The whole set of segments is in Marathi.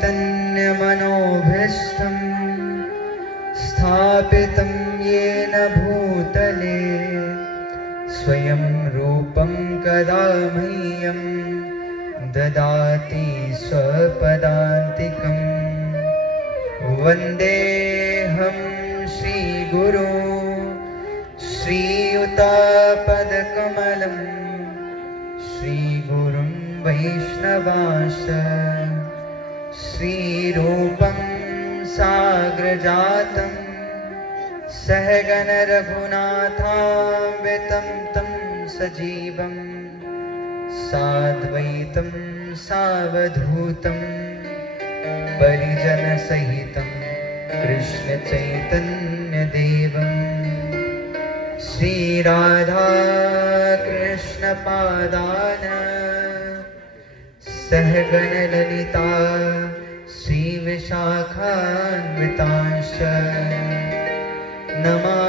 चैतन्यमनोभीष्टं स्थापितं येन भूतले स्वयं रूपं कदा मह्यं ददाति स्वपदान्तिकम् वन्देऽहं श्रीगुरो श्रीयुतापदकमलं श्रीगुरुं वैष्णवांश श्रीरूपं साग्रजातं सहगण रघुनाथान्वितं तं सजीवं साद्वैतं सावधूतं परिजनसहितं कृष्णचैतन्यदेवं श्रीराधा कृष्णपादान सहगण ललिता श्रीविशाखान्वितांश्च नमो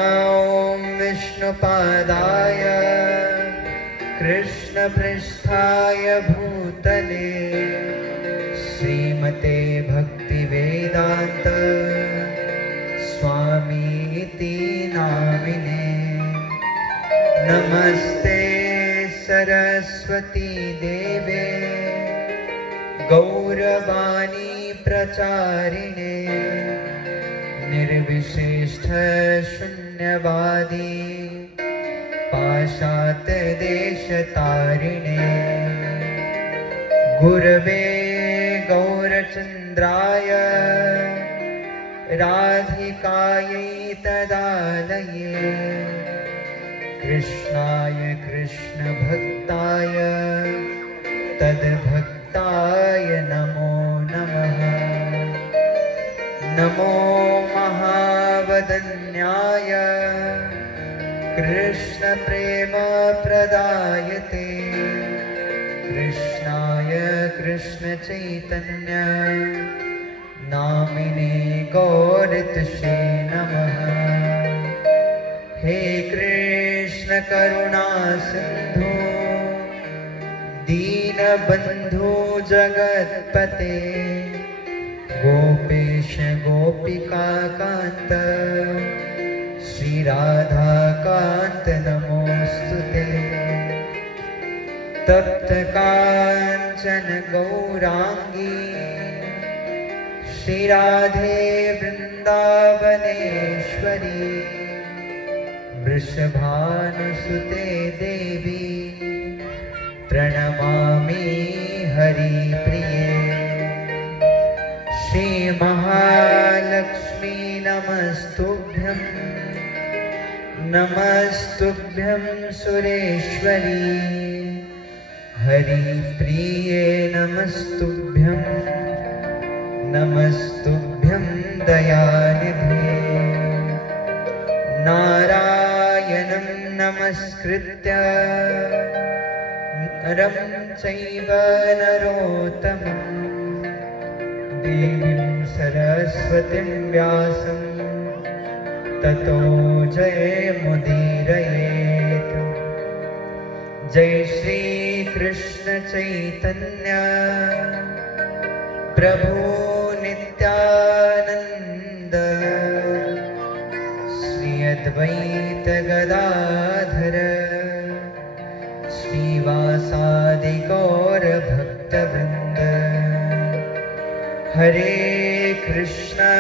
विष्णुपादाय कृष्णपृष्ठाय भूतले श्रीमते भक्तिवेदान्त स्वामीति नामिने नमस्ते सरस्वती देवे गौरवाणी प्रचारिणे निर्विशेष शून्यवादी पाशात देशतारिणे गुरवे गौरचन्द्राय राधिकायै तदालये कृष्णाय कृष्णभक्ताय तद्भक्ताय नमो नमः नमो महावदन्याय कृष्णप्रेमप्रदायते कृष्णाय कृष्णचैतन्य नामिने गौरतुषे नमः हे कृष्ण करुणा सिंधु दीनबंधु जगत्पते गोपेश गोपिका कांत श्री राधा कांत नमोस्तुते तप्त कांचन गौरांगी श्री राधे वृंदावनेश्वरी वृषभानुसुते देवी प्रणमामि हरिप्रिये श्री महालक्ष्मी नमस्तुभ्यं नमस्तुभ्यं सुरेश्वरी हरिप्रिये नमस्तुभ्यं नमस्तुभ्यं दयानिधे नारायणं नमस्कृत्य नरं चैव नरोत्तमं देवीं सरस्वतीं व्यासं ततो जयमुदीरयेत् जय श्री कृष्ण चैतन्य प्रभु नित्यानंद श्री अद्वैत गदाधर श्रीवासादि गौर भक्तवृंद हरे कृष्णा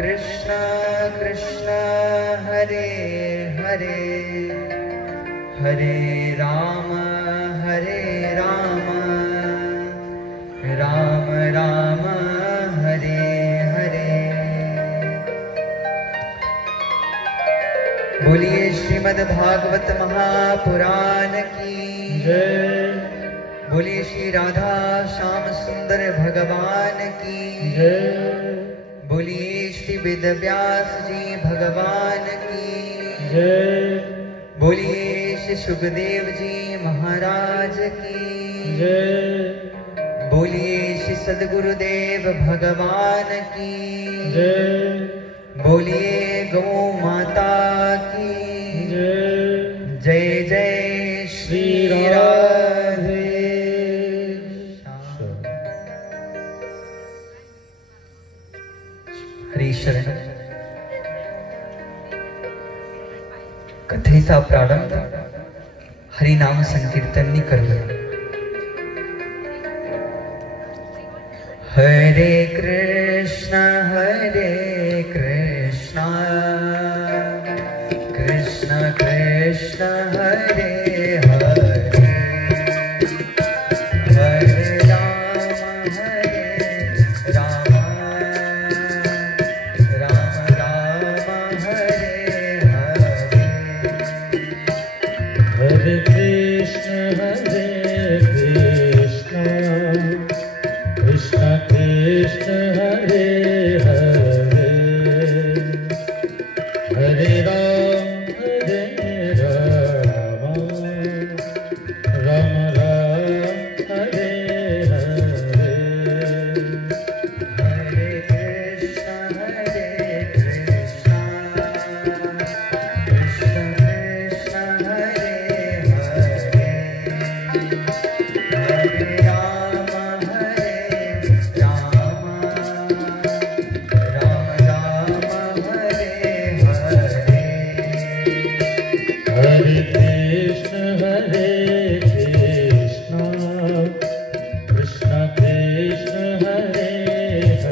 कृष्णा कृष्णा हरे हरे हरे राम राम राम हरे हरे। बोलिए श्रीमद् भागवत महापुराण की जय। बोलिए श्री राधा श्याम सुंदर भगवान की जय। बोलिए श्री वेदव्यास जी भगवान की जय। बोलिए श्री सुखदेव जी महाराज की जय। बोलिए श्री सद्गुरुदेव भगवान की जय। बोलिए गौ माता की जय। जय जय श्री राधे हरी शरण. कथेचा प्रारंभ हरिनाम संकीर्तननी करूया. हरे कृष्ण कृष्ण कृष्ण हरे हरे, हरे राम राम राम हरे हरे. हरे कृष्ण कृष्ण कृष्ण हरे हरे, हरे राम राम राम हरे हरे. हरे कृष्ण कृष्ण कृष्ण हरे हरे,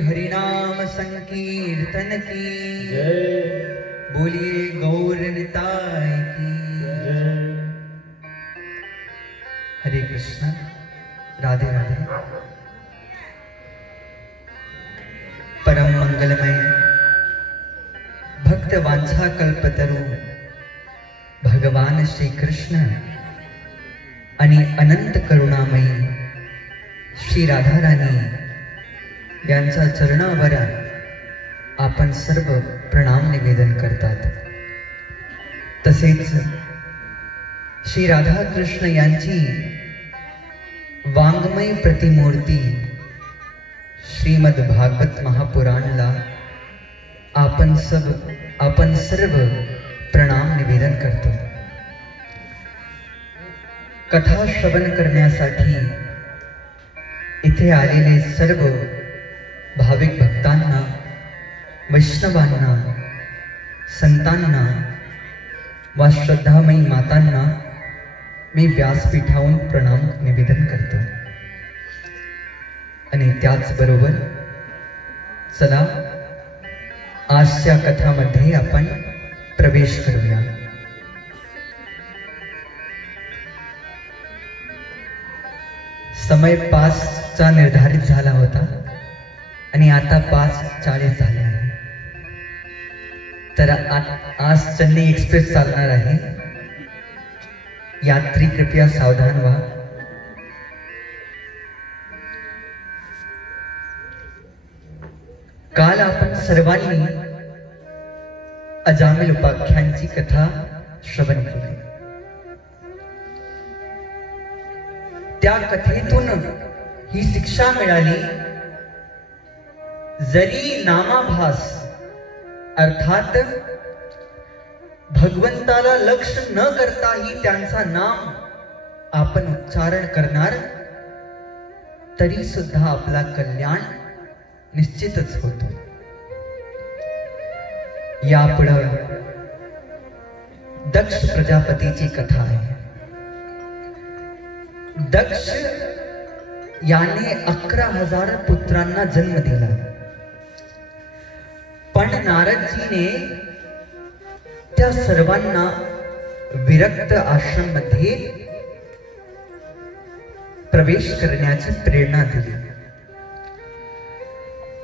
हरे राम संकीर्तन की जय, बोलिए गौर निताय की जय. हरे कृष्ण, राधे राधे. परम मंगलमय भक्त वांछा कल्पतरू भगवान श्री कृष्ण आणि अनंत करुणामयी श्री राधा राणी यांचा चरणावर आपण सर्व प्रणाम निवेदन करतात. तसेच श्री राधा कृष्ण यांची वाङ्मय प्रतिमूर्ती श्रीमद भागवत महापुराणला आपण सर्व प्रणाम निवेदन करतो. कथा श्रवण करण्यासाठी इथे आलेले सर्व भाविक भक्तांना, वैष्णवांना, संतांना व श्रद्धामयी मातांना मी व्यासपीठावरून प्रणाम निवेदन करतो. आणि त्याचबरोबर चला आजच्या कथामध्ये आपण प्रवेश करूया. समय 5चा निर्धारित झाला होता आणि आता 5:40 झाले आहे. तर आज चेन्नई एक्सप्रेस चालणार आहे. यात्री कृपया सावधान व्हा. काल आपण सर्वांनी अजामिल उपाख्यांची कथा श्रवण केली. त्या कथेतून ही शिक्षा मिळाली, जरी नामाभास अर्थात भगवंताला लक्ष न करताही त्यांचा नाम आपण उच्चारण करणार तरी सुद्धा आपला कल्याण निश्चितच होतो. यापुढे दक्ष प्रजापतीची कथा आहे. दक्ष याने 11,000 पुत्रांना जन्म दिला, पण नारदजीने त्या सर्वांना विरक्त आश्रम मध्ये प्रवेश करण्याची प्रेरणा दिली.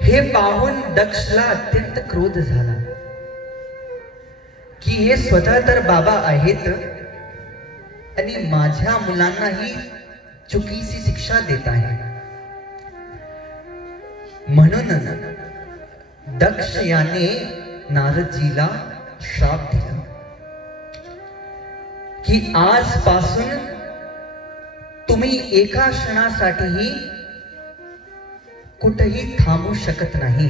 हे पाहून दक्षला अत्यंत क्रोध झाला की हे स्वतः तर बाबा आहेत आणि माझ्या मुलांनाही चुकीची शिक्षा देत आहे. म्हणून दक्ष याने नारदजीला श्राप दिला की आजपासून तुम्ही एका क्षणासाठीही कुठेही थांबू शकत नाही.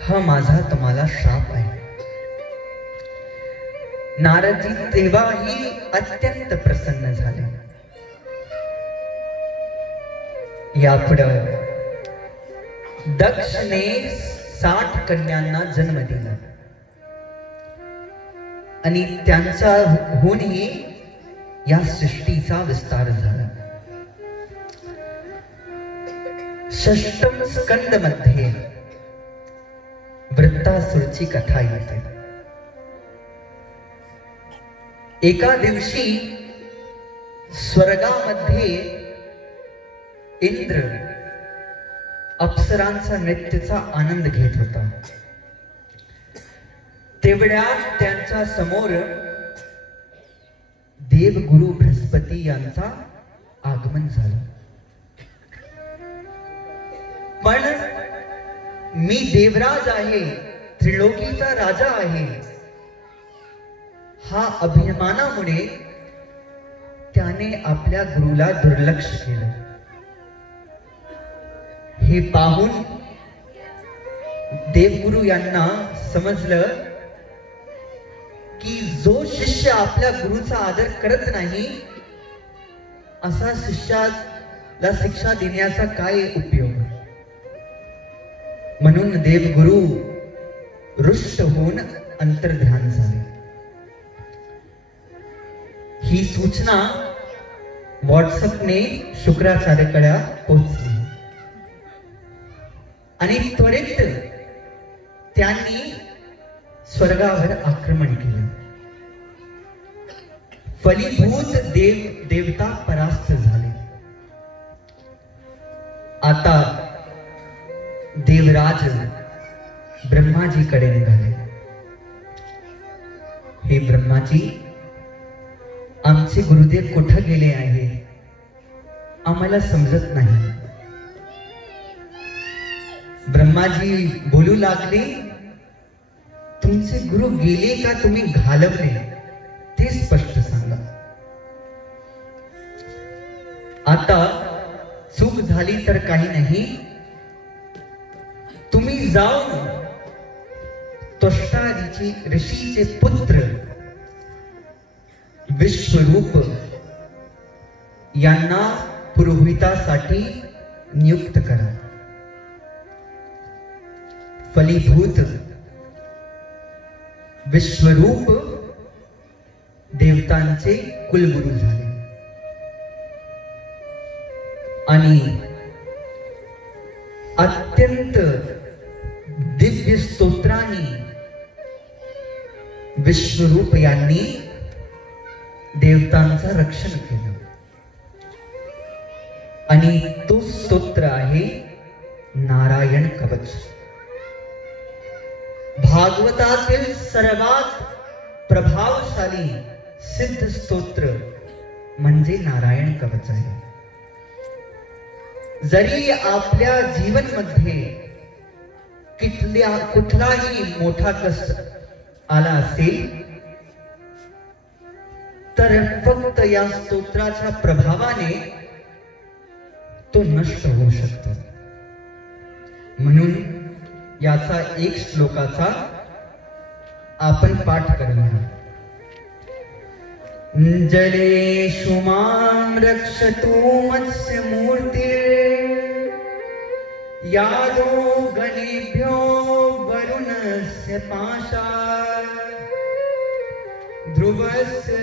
हा माझा तुम्हाला श्राप आहे. नारदजी तेव्हाही अत्यंत प्रसन्न झाले. यापुढे दक्षने 60 कन्यांना जन्म दिला आणि त्यांच्याहूनही या सृष्टीचा विस्तार झाला. 6म स्कंद मध्ये वृत्तासुरची कथा येते. एका दिवशी स्वर्गामध्ये इंद्र अप्सरांचा नृत्याचा आनंद घेत होता. तेवढ्यात त्यांच्या समोर देवगुरु बृहस्पती यांचा आगमन झालं. पण मी देवराज आहे, त्रिलोकीचा राजा आहे, हा अभिमानामुळे त्याने आपल्या गुरुला दुर्लक्ष केलं. हे पाहून देवगुरु यांना समजलं की जो शिष्य आपल्या गुरुचा आदर करत नाही असा शिष्याला शिक्षा देण्याचा काय उपयोग. म्हणून देवगुरु रुष्ट होऊन अंतर्ध्यान झाले. ही सूचना व्हॉट्सअपने शुक्राचार्याकडे पोहोचली आणि त्वरित त्यांनी स्वर्गावर आक्रमण केले. फलीभूत देवता परास्त झाले. आता देवराज ब्रह्माजीकडे निघाले. हे ब्रह्माजी, आमचे गुरुदेव कुठे गेले आहे, आम्हाला समजत नाही. ब्रह्माजी बोलू लागले, तुमचे गुरु गेले का तुम्ही घालवले ते स्पष्ट सांगा. आता चूक झाली तर काही नाही, तुम्ही जाऊन त्वष्टा ऋषीचे पुत्र विश्वरूप यांना पुरोहितासाठी नियुक्त करा. फलीभूत विश्वरूप देवतांचे कुलगुरु झाले आणि अत्यंत दिव्य स्तोत्रांनी विश्वरूप यांनी देवतांचं रक्षण केलं आणि तो स्तोत्र आहे नारायण कवच. भागवतातील सर्वात प्रभावशाली सिद्ध स्तोत्र म्हणजे नारायण कवच आहे. जरी आपल्या जीवनमध्ये कुठलाही मोठा कष्ट आला असेल तर फक्त या स्तोत्राच्या प्रभावाने तो नष्ट होऊ शकतो. म्हणून याचा एक श्लोकाचा आपण पाठ करूया. जलेषु मां रक्षतु मत्स्य मूर्तिर् यादो गणेभ्यो वरुणस्य पाशात् ध्रुवस्य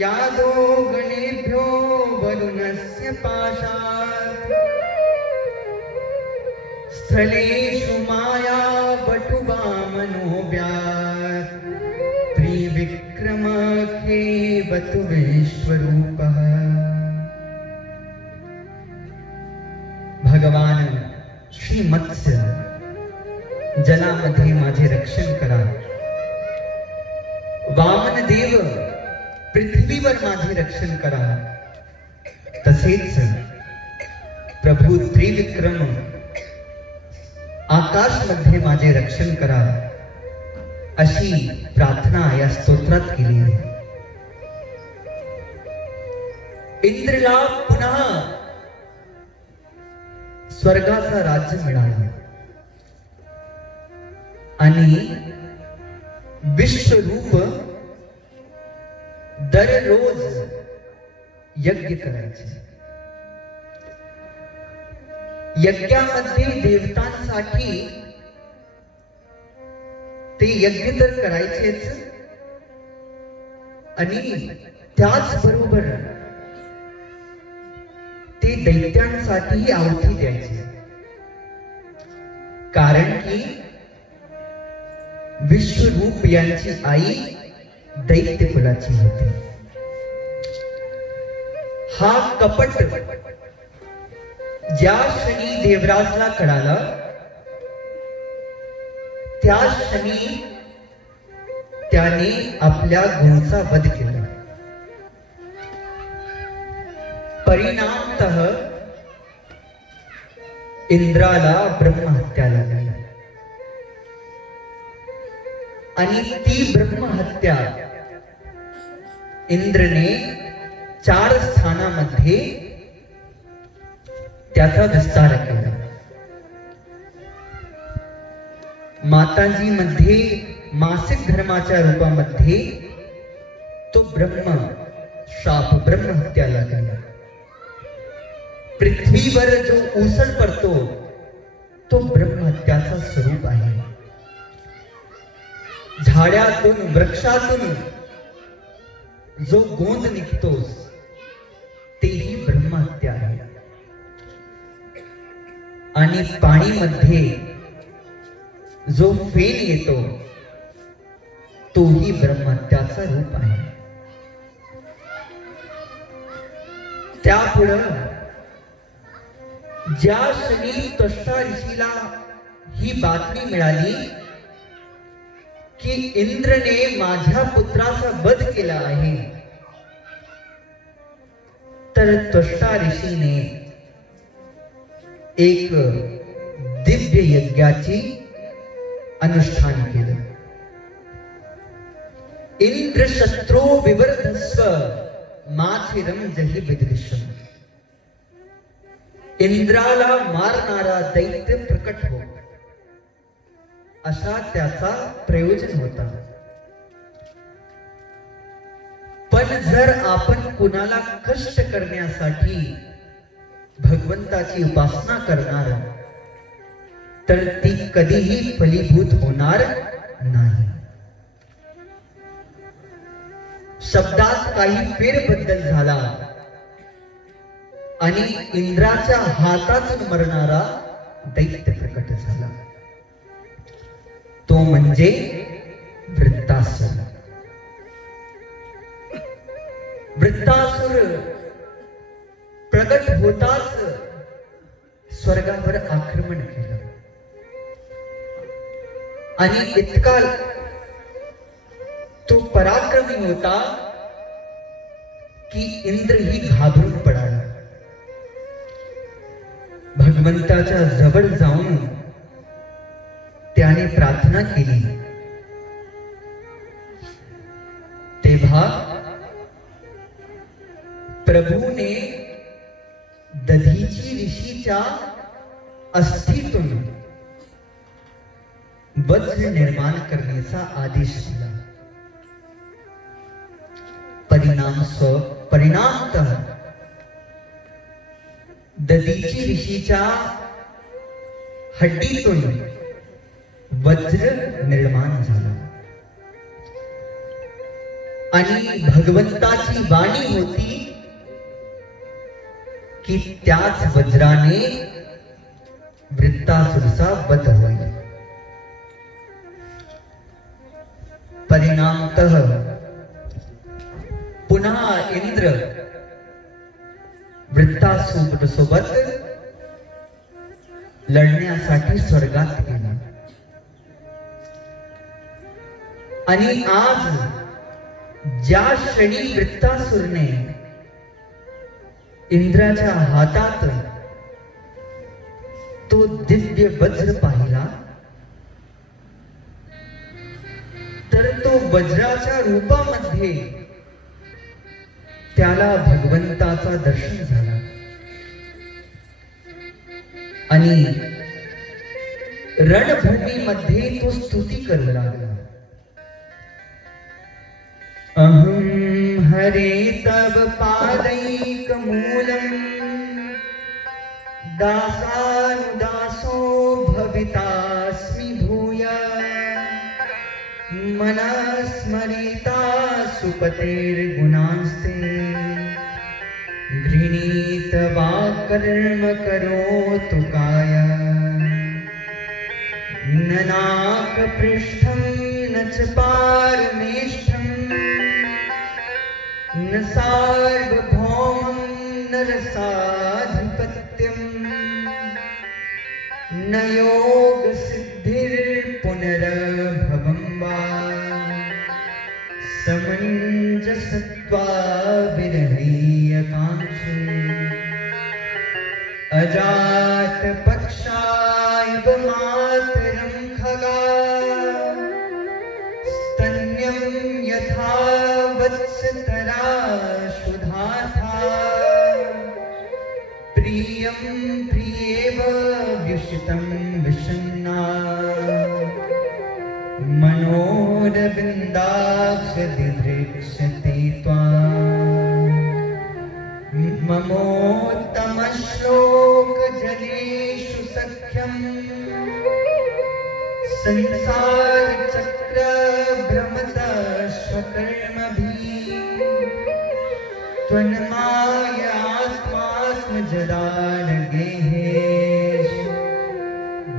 यादो गणेभ्यो वरुणस्य पाशात् स्थलेषु माया वटुवामनो व्यात् त्रिविक्रम खेवतु विश्वरूपः. भगवान श्री मत्स्य जलामध्ये माझे रक्षण करा. वामन देव पृथ्वीवर माझे रक्षण करा. तसेच प्रभू त्रिविक्रम आकाश मध्ये माझे रक्षण करा अशी प्रार्थना या स्तोत्रात केली आहे. इंद्रला पुन्हा स्वर्गाचा राज्य मिळाला आणि विश्वरूप दररोज यज्ञ करायचे. यज्ञामध्ये देवतांसाठी ते यज्ञ तर करायचेच आणि त्याचबरोबर ते दैत्यांसाठी आहुती द्यायचे. कारण की विश्वरूप यांची आई दैत्य कुलाची होती. हा कपट ज्या क्षणी देवराजला कळाला त्या क्षणी त्याने आपल्या गुरूचा वध केला. परिणामतः इंद्राला ब्रह्महत्या लागली आणि ती ब्रह्महत्या इंद्रने 4 स्थानामध्ये त्याचा विस्तार केला. माताजी मध्ये मासिक धर्माच्या रूपामध्ये तो ब्रह्म शाप ब्रह्महत्या लागला. पृथ्वीवर जो उसळ पडतो तो ब्रह्महत्याचा स्वरूप आहे. झाडातून वृक्षातून जो गोंद निघतोस तेही ब्रह्महत्या आहे. आणि पाणीमध्ये जो फेन येतो तोही ब्रह्महत्याचा रूप आहे. त्यापुढे ज्या क्षणी त्वष्टा ऋषीला ही बातमी मिळाली की इंद्रने माझ्या पुत्राचा वध केला आहे तर त्वष्टा ऋषीने एक दिव्य यज्ञाची अनुष्ठान केलं. इंद्र शत्रो विवर्धस्व माथिरम जहि विदृश्यम. इंद्राला मारणारा दैत्य प्रकट हो असा त्याचा प्रयोजन होता. पण जर आपण कुणाला कष्ट करण्यासाठी भगवंताची उपासना करणार तर ती कधीही फलीभूत होणार नाही. शब्दात काही फेरबदल झाला आणि इंद्राच्या हातातून मरणारा दैत्य प्रकट झाला, तो म्हणजे वृत्तासुर. वृत्तासुर प्रगट होताच स्वर्गावर आक्रमण केलं आणि इतका तो पराक्रमी होता की इंद्रही घाबरून पडाला. भगवंताच्या जवळ जाऊन त्याने प्रार्थना केली. तेव्हा प्रभूने दधीची ऋषीच्या अस्थितून वज्र निर्माण करण्याचा आदेश दिला. परिणामतः दधीची ऋषीच्या हड्डीतून वज्र निर्माण झाला आणि भगवंताची वाणी होती की त्याच वज्राने वृत्तासुरचा वध होईल. परिणामतः पुन्हा इंद्र वृत्तासुर सोबत लढण्यासाठी स्वर्गात गेला आणि आज ज्या क्षणी वृत्तासुरने इंद्राच्या हातात तो दिव्य वज्र पाहिला तर तो वज्राच्या रूपामध्ये त्याला भगवंताचा दर्शन झाला आणि रणभूमीमध्ये तो स्तुती करू लागला. अहं हरे तव पादैक मूलम दासानुदासो भवितास्मि भूय मनस्मरिता सुपतेर्गुणांस्ते गृहीत वा कर्म करोतु काय न नाकपृष्ठं न च पारमेष्ठं न सार्वभौमं न रसाधिपत्यं न योग सिद्धिर्पुनरभवं वा समञ्जसत्वा विरहैकांक्षी अजात पक्षायव मातरं खगा स्तन्यं यथा वत्सतरा सुधाथा प्रियं प्रियेव व्युषितं विषण्णा मनोरविन्दाक्ष दिदृक्षते त्वां ममोत्तमश्लोकजनेषु सख्यं संसारचक्रभ्रमतश्वकर्मभिः त्वन्मायात्मात्मजदानगेहेषु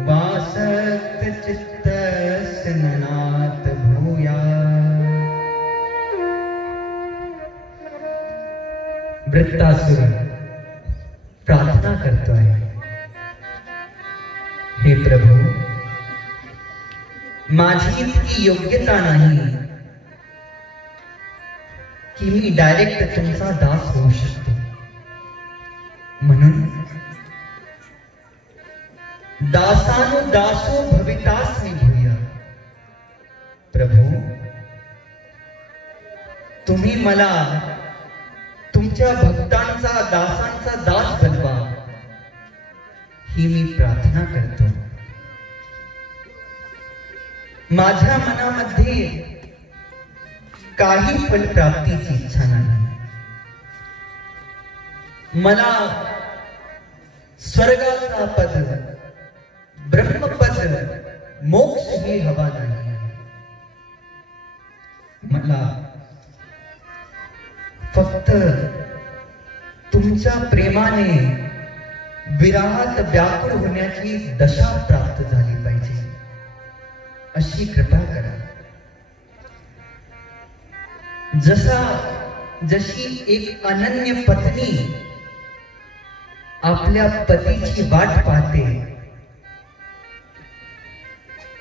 वासक्तचित्तस्य ननाथ भूयात्. वृत्तासुर प्रार्थना करतोय, हे प्रभू, माझी इतकी योग्यता नाही की मी डायरेक्ट तुमचा दास होऊ शकतो. म्हणून दासानुदासो भवितास्मि भूय. प्रभू, तुम्ही मला तुमच्या भक्तांचा दासांचा दास बनवा ही मी प्रार्थना करतो. माझ्या मनामध्ये काही फलप्राप्तीची इच्छा नाही. मला स्वर्गाचा पद, ब्रह्मपद, मोक्ष ही हवा नाही. मला फक्त तुमच्या प्रेमाने विराहात व्याकुळ होण्याची दशा प्राप्त झाली पाहिजे, अशी कृपा करा. जशी एक अनन्य पत्नी आपल्या पतीची वाट पाहते,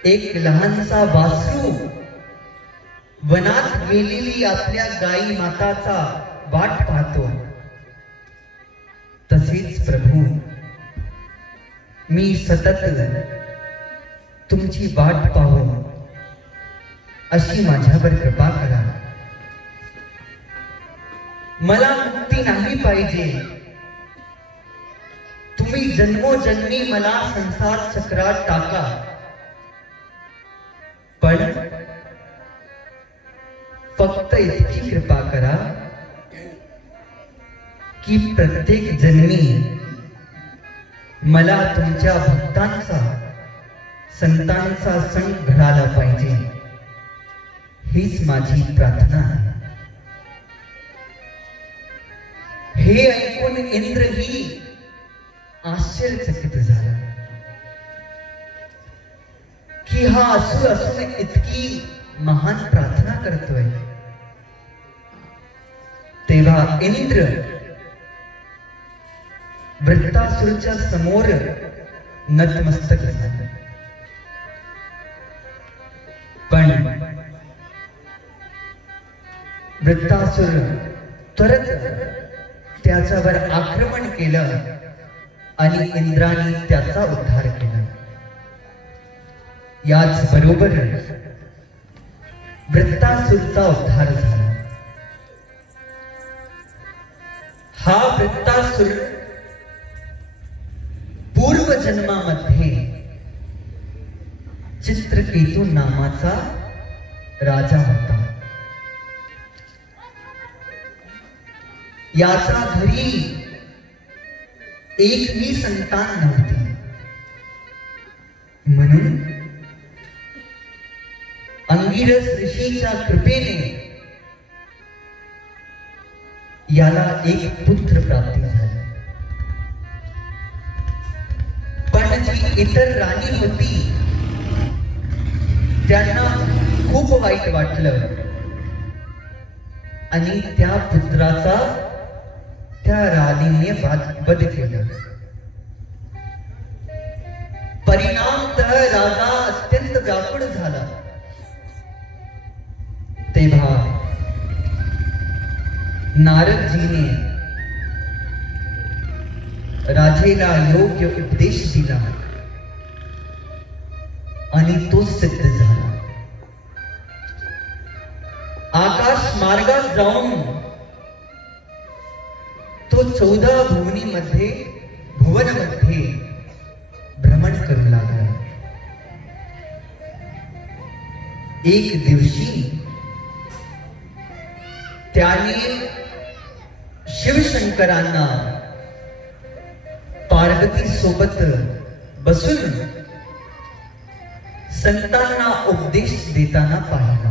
एक लहानसा वासरू वनात गेलेली आपल्या गाई माताचा वाट पाहतो, तसेच प्रभू मी सतत तुमची वाट पाहू अशी माझ्यावर कृपा करा. मला मुक्ती नाही पाहिजे. तुम्ही जन्मोजन्मी मला संसार चक्रात टाका, पण फक्त इतकी कृपा करा की प्रत्येक जन्मी मला तुमच्या भक्तांचा संतांचा संग घडायला पाहिजे, हीच माझी प्रार्थना आहे. हे ऐकून इंद्रही आश्चर्यचकित झाला की हा असुर असून इतकी महान प्रार्थना करतोय. तेव्हा इंद्र वृत्तासुरच्या समोर नतमस्तक झाला, पण वृत्तासुर त्वरित त्याच्यावर आक्रमण केलं आणि इंद्राने त्याचा उद्धार केला. याच बरोबर वृत्तासुरचा उद्धार झाला. हा वृत्तासुर पूर्व जन्मामध्ये चित्रकेतू नामाचा राजा होता. याचा घरी एकही संतान नव्हती, म्हणून अंगिरस ऋषीच्या कृपेने याला एक पुत्र प्राप्ती झाला. पण जी इतर राणी होती त्यांना खूप वाईट वाटलं आणि त्या पुत्राचा त्या राणीने वध केला. परिणामतः राजा अत्यंत व्याकुळ झाला. तेव्हा नारदजीने राजेला योग्य उपदेश दिला आणि तो सिद्ध झाला. आकाश मार्गात जाऊन तो 14 भुवनामध्ये भ्रमण करू लागला. एक दिवशी त्याने शिवशंकरांना पार्वती सोबत बसून संतांना उपदेश देताना पाहिला.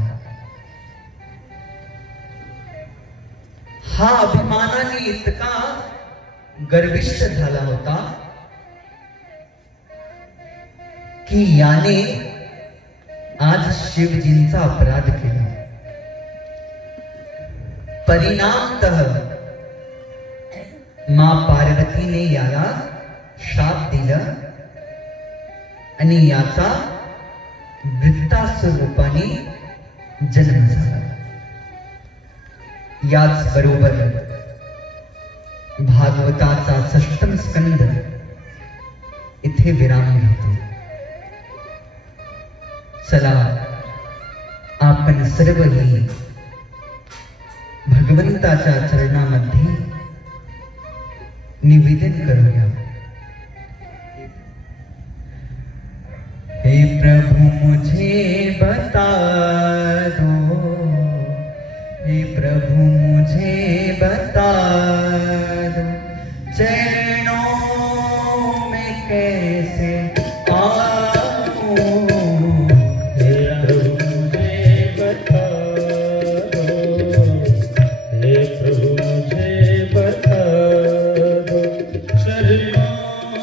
हा अभिमानाने इतका गर्विष्ठ झाला होता की याने आज शिवजींचा अपराध केला. परिणामतः मां पार्वतीने याला शाप दिला आणि याचा वृत्तासुर रूपाने जन्म झाला. याच बरोबर भागवताचा 6th स्कंद इथे विराम घेतो. चला आपण सर्वही भगवंताच्या चरणामध्ये निवेदन करूया. हे प्रभु मुझे बता दो, हे प्रभु मुझे बता दो, चरणों में कैसे आऊं. हे प्रभु मुझे बता दो, हे प्रभु मुझे बता दो, चरणों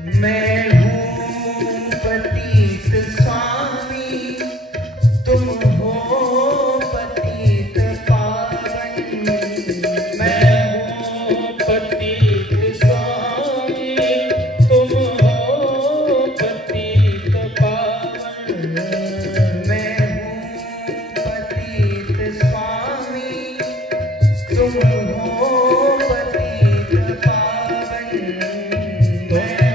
मैं हूँ पतित स्वामी, तुम हो पतित पावन। मैं हूँ पतित स्वामी, तुम हो पतित पावन। मैं हूँ पतित स्वामी, तुम हो पतित पावन। मैं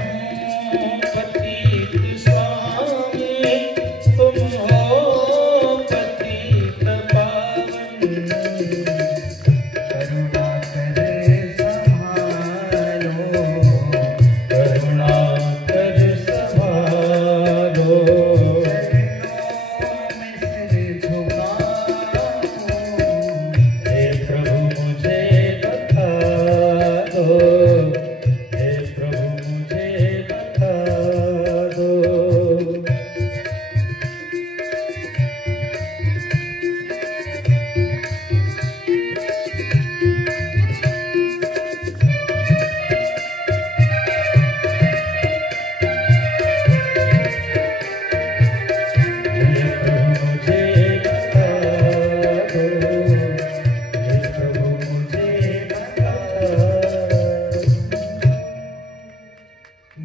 हूँ पतित स्वामी, तुम हो पतित पावन। करुणा कर संभालो, करुणा कर संभालो, चरणों में सिर झुकाओ। हे प्रभु मुझे बता दो, हे प्रभु मुझे बता दो। हे प्रभु मुझे बता दो, हे प्रभु मुझे बता दो।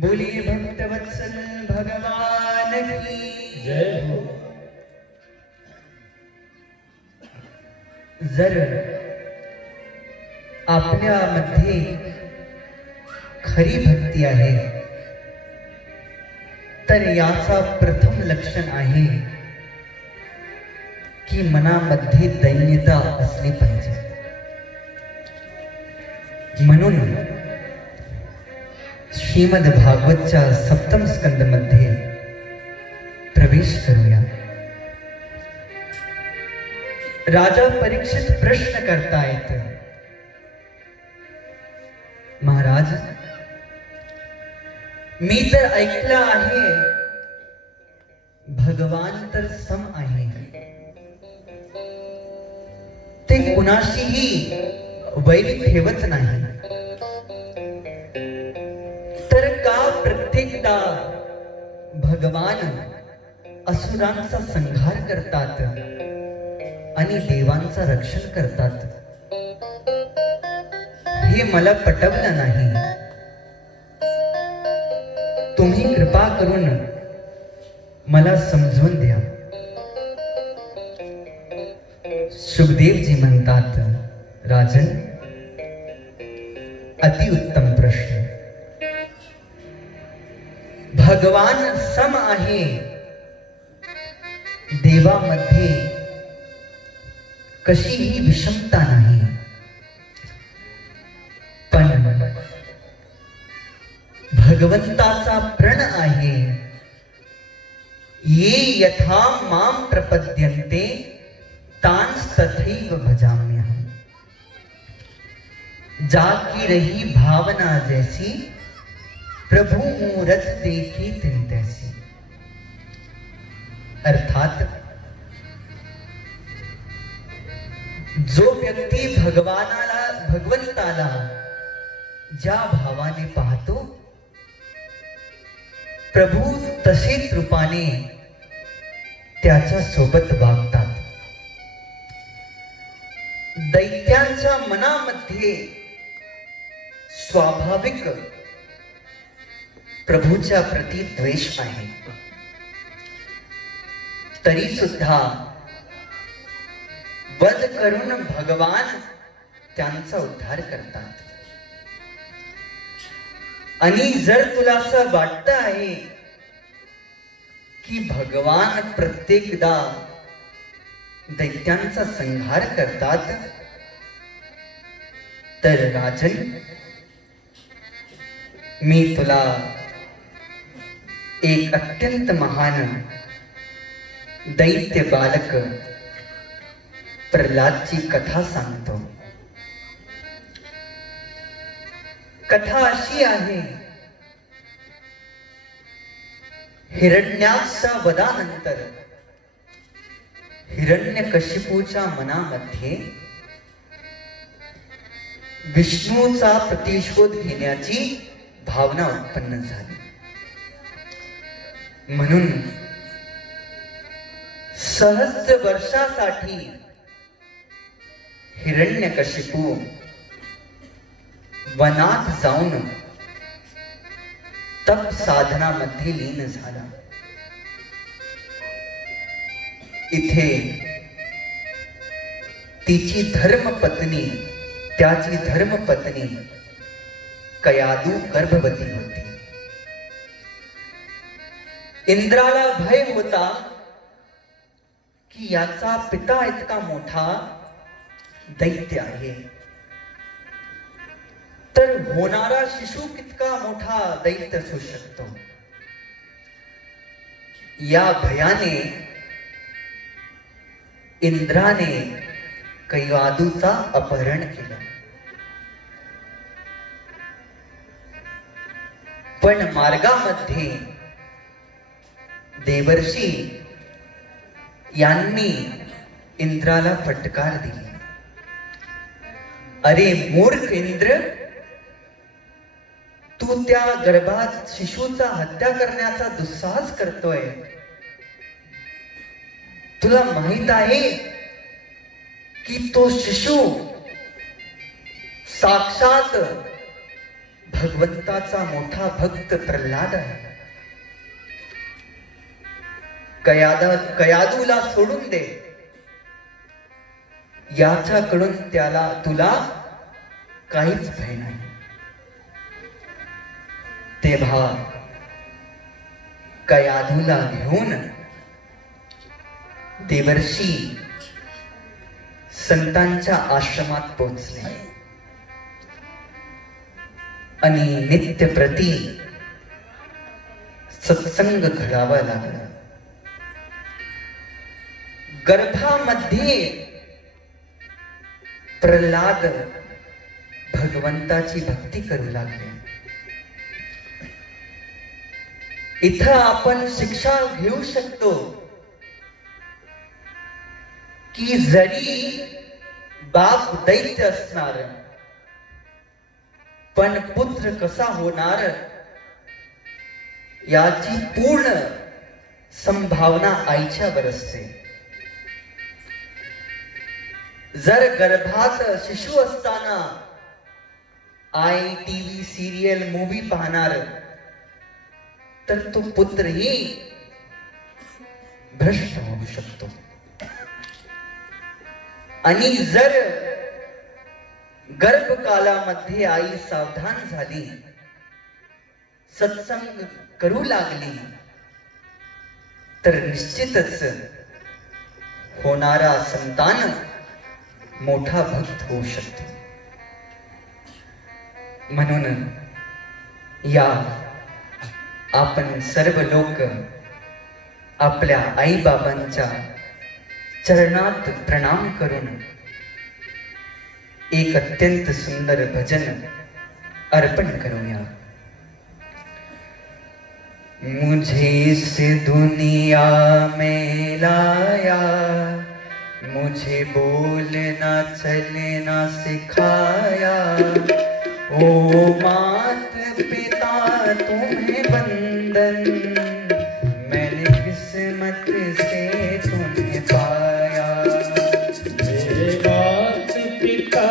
बोलिए भक्तवत्सल भगवान की जय हो। जर आपल्यामध्ये खरी भक्ती आहे तर याचा प्रथम लक्षण आहे की मनामध्ये दैन्यता असली पाहिजे। म्हणून श्रीमद भागवतच्या सप्तम स्कंद मध्ये प्रवेश करूया। राजा परीक्षित प्रश्न करतायत, महाराज मी तर ऐकलं आहे भगवान तर सम आहे, ते कुणाशीही वैर ठेवत नाही, तर का प्रत्येकदा भगवान असुरांचा संहार करतात आणि देवांचं रक्षण करतात? हे मला पटवलं नाही। तुम्ही कृपा करून मला समजून द्या। सुखदेवजी म्हणतात, राजन अतिउत्तम प्रश्न। भगवान सम आहे, देवामध्ये कशीही विषमता नाही, पण भगवंताचा प्रण आहे, ये यथा माम प्रपद्यन्ते तांस्तथैव भजाम्यहम्। जाकी रही भावना जैसी, प्रभु मूरत देखी तिन तैसी। अर्थात जो व्यक्ती भगवंताला ज्या भावाने पाहतो, प्रभू तसेच रूपाने त्याच्या सोबत वागतात। दैत्यांच्या मनामध्ये स्वाभाविक प्रभूच्या प्रती द्वेष आहे, तरी सुद्धा वध करून भगवान त्यांचा उद्धार करतात। आणि जर तुला असं वाटतं आहे की भगवान प्रत्येकदा दैत्यांचा संहार करतात, तर राजन मी तुला एक अत्यंत महान दैत्य बालक प्रल्हादची कथा सांगतो। कथा अशी आहे, हिरण्याच्या वधानंतर हिरण्यकशिपूच्या मनामध्ये विष्णूचा प्रतिशोध घेण्याची भावना उत्पन्न झाली। म्हणून सहस्र वर्षासाठी हिरण्यकशिपू वनात जाऊन तप साधनामध्ये लीन झाला. इथे त्याची धर्मपत्नी कयादू गर्भवती होती. इंद्राला भय होता की याचा पिता इतका मोठा दैत्य आहे, तर होणारा शिशु कितका मोठा दैत्य असू शकतो. या भयाने इंद्राने कयादूचा अपहरण केलं. पण मार्गामध्ये देवर्षी यांनी इंद्राला फटकार दिली. अरे मूर्ख इंद्र, तू त्या गर्भात शिशूचा हत्या करण्याचा दुस्साहस करतोय. तुला माहित आहे की तो शिशू साक्षात भगवंताचा मोठा भक्त प्रल्हाद आहे. कयादूला सोडून दे, याच्याकडून तुला काहीच भय नाही. तेव्हा कयादूला घेऊन देवर्षी संतांच्या आश्रमात पोहोचले आणि नित्यप्रती सत्संग घडावा लागला. गर्भामध्ये प्रल्हाद भगवंताची भक्ती करू लागले. इथं आपण शिक्षा घेऊ शकतो की जरी बाप दैत्य असणार, पण पुत्र कसा होणार याची पूर्ण संभावना आईच्यावर असते. जर गर्भात शिशु असताना आई टीव्ही सिरियल मूवी पाहणार, तर तो पुत्रही भ्रष्ट होऊ शकतो. आणि जर गर्भकालामध्ये आई सावधान झाली, सत्संग करू लागली, तर निश्चितच होणारा संतान मोठा भक्त होऊ शकतो. म्हणून या आपण सर्व लोक आपल्या आई बाबांच्या चरणात प्रणाम करून एक अत्यंत सुंदर भजन अर्पण करूया. मुझे इस दुनिया में लाया, मुझे बोलना चलना सिखाया. ओ मात पिता तुम्हें वंदन, मैंने किस्मत से तुम्हें पाया. मेरे मात पिता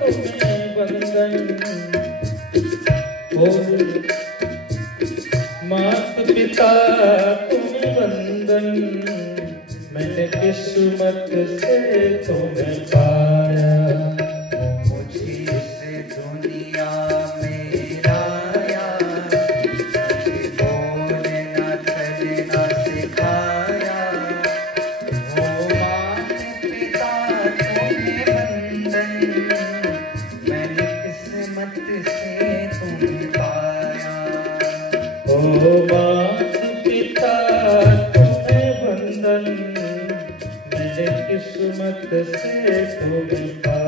तुम्हें वंदन, ओ मात पिता तुम्हें वंदन, मैंने किस्मत से तुम्हें पाया. मुझे इस दुनिया में लाया, मुझे बोलना चलना सिखाया. ओ मात पिता तुम्हें वंदन, मैंने किस्मत से तुम्हें पाया. ओ मात पिता तुम्हें वंदन, मैंने किस्मत से तुम्हें पाया.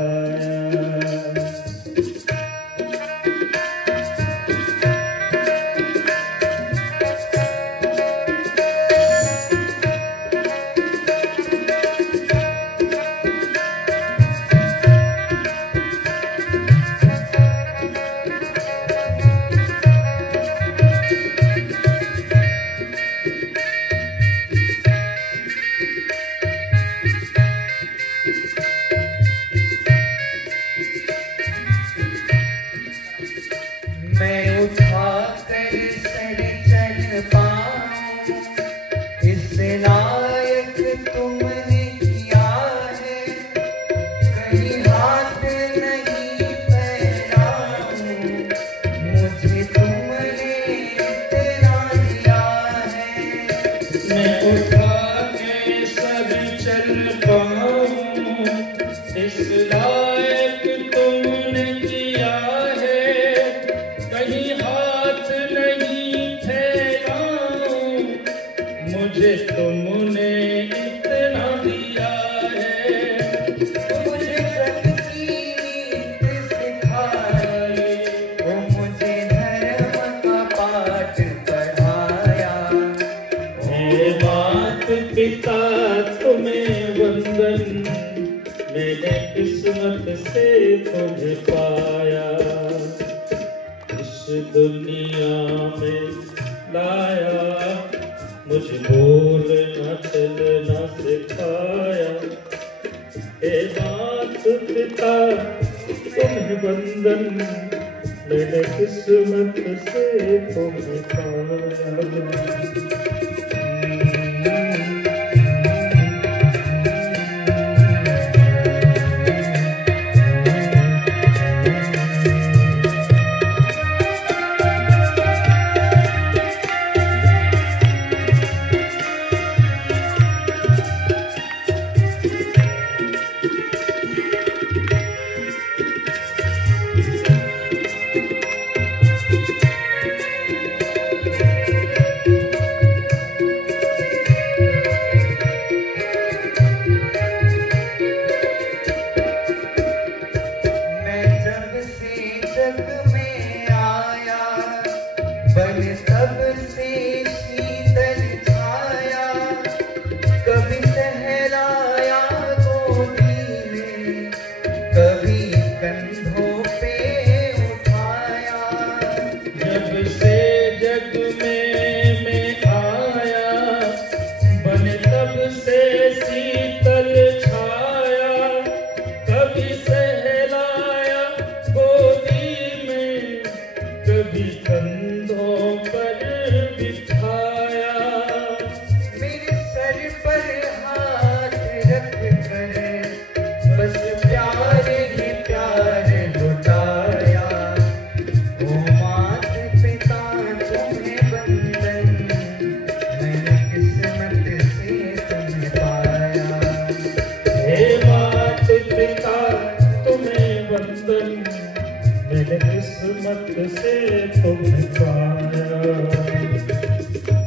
मुझे तुमने इतना दिया है, मुझे सबकी नीति सिखाई, वो मुझे धर्म का पाठ पढ़ाया। हे मात पिता तुम्हें वंदन, मैंने किस्मत से तुम्हें पाया, इस दुनिया में लाया, मुझे बोलना चलना सिखाया। हे मात पिता तुम्हें वंदन, मैंने किस्मत से तुम्हें पाया।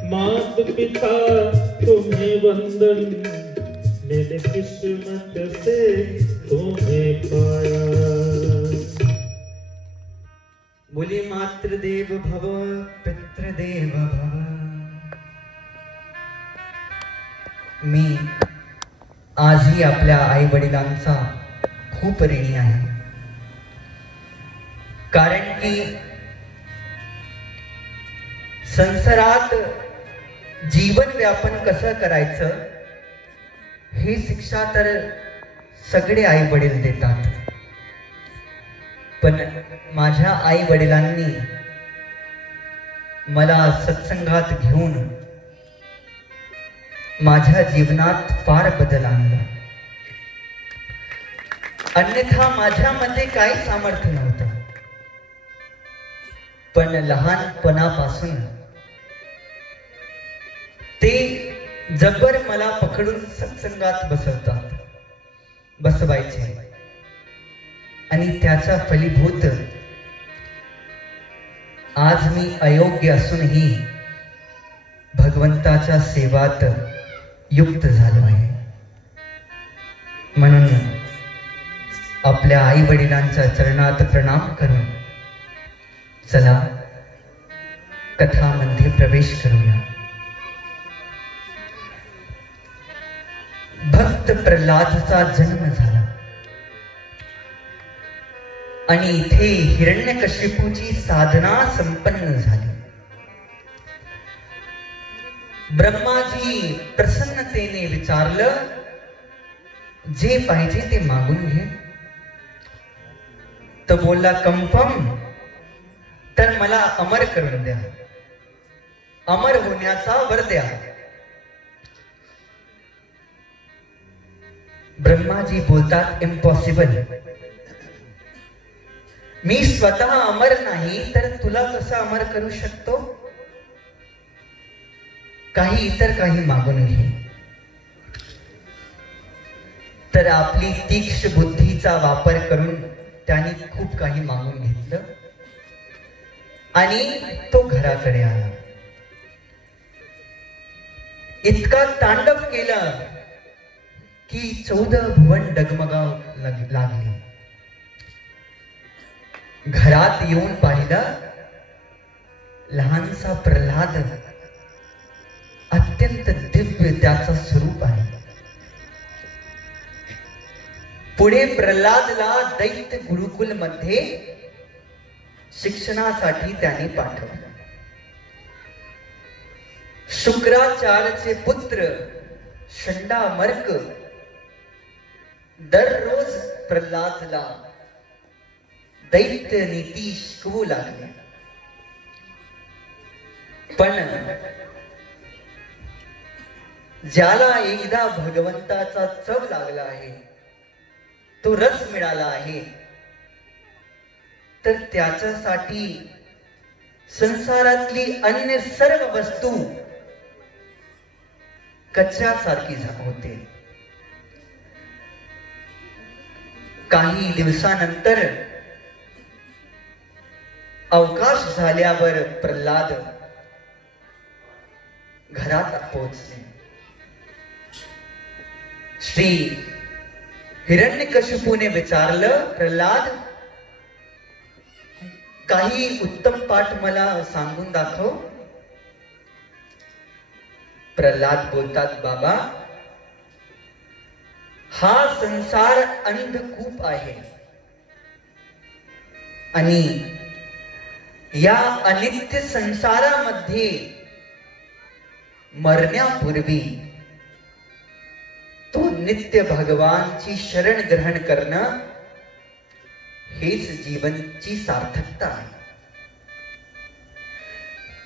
मात पिता तुम्हें वंदन, मैंने किस्मत से तुम्हें पाया। बोली मातृदेव भव पितृदेव भव। मी आजही आपल्या आई वडिलांचा खूप ऋणी आहे, कारण की संसारात जीवन व्यापन कसं करायचं ही शिक्षा तर सगळे आई वडील देतात, पण माझ्या आई वडिलांनी मला सत्संगात घेऊन माझ्या जीवनात फार बदल आणला। अन्यथा माझ्यामध्ये काही सामर्थ्य नव्हतं, पण लहानपणापासून ते जबर मला पकडून सत्संगात बसवायचे आणि त्याचा फलीभूत आज मी अयोग्य असूनही भगवंताच्या सेवात युक्त झालो आहे। म्हणून आपल्या आई वडिलांच्या चरणात प्रणाम करून चला कथामध्ये प्रवेश करूया। भक्त प्रल्हादचा जन्म झाला आणि इथे हिरण्यकशिपूची साधना संपन्न झाली। ब्रह्माजी प्रसन्नतेने विचारलं, जे पाहिजे ते मागून घे। तो बोलला, कंफर्म, तर मला अमर करून द्या, अमर होण्याचा वर द्या। ब्रह्माजी बोलतात, इम्पॉसिबल, मी स्वतः अमर नाही तर तुला कसं अमर करू शकतो? काही इतर काही मागून घे। तर आपली तीक्ष्ण बुद्धीचा वापर करून त्यांनी खूप काही मागून घेतलं आणि तो घराकडे आला। इतका तांडव केला की 14 भुवन डगमगाव लागली. घरात येऊन पाहिला, लहानसा प्रल्हाद अत्यंत दिव्य त्याचं स्वरूप आहे. पुढे प्रल्हादला दैत्य गुरुकुल मध्ये शिक्षणासाठी त्यांनी पाठवलं. शुक्राचार्यचे पुत्र षंडामर्क दररोज प्रल्हादला दैत्य नीती शिकवू लागले. पण ज्याला एकदा भगवंताचा चव लागला आहे, तो रस मिळाला आहे, तर त्याच्यासाठी संसारातली अन्य सर्व वस्तू कचऱ्यासारखी होते. काही दिवसानंतर अवकाश झाल्यावर प्रल्हाद घरात पोहोचले. श्री हिरण्यकशिपूने विचारलं, प्रल्हाद, काही उत्तम पाठ मला सांगून दाखव. प्रल्हाद बोलतात, बाबा, हा संसार अंधकूप आहे आणि या अनित्य संसारामध्ये मरण्यापूर्वी तो नित्य भगवानची शरण ग्रहण करणं हेच जीवनची सार्थकता आहे.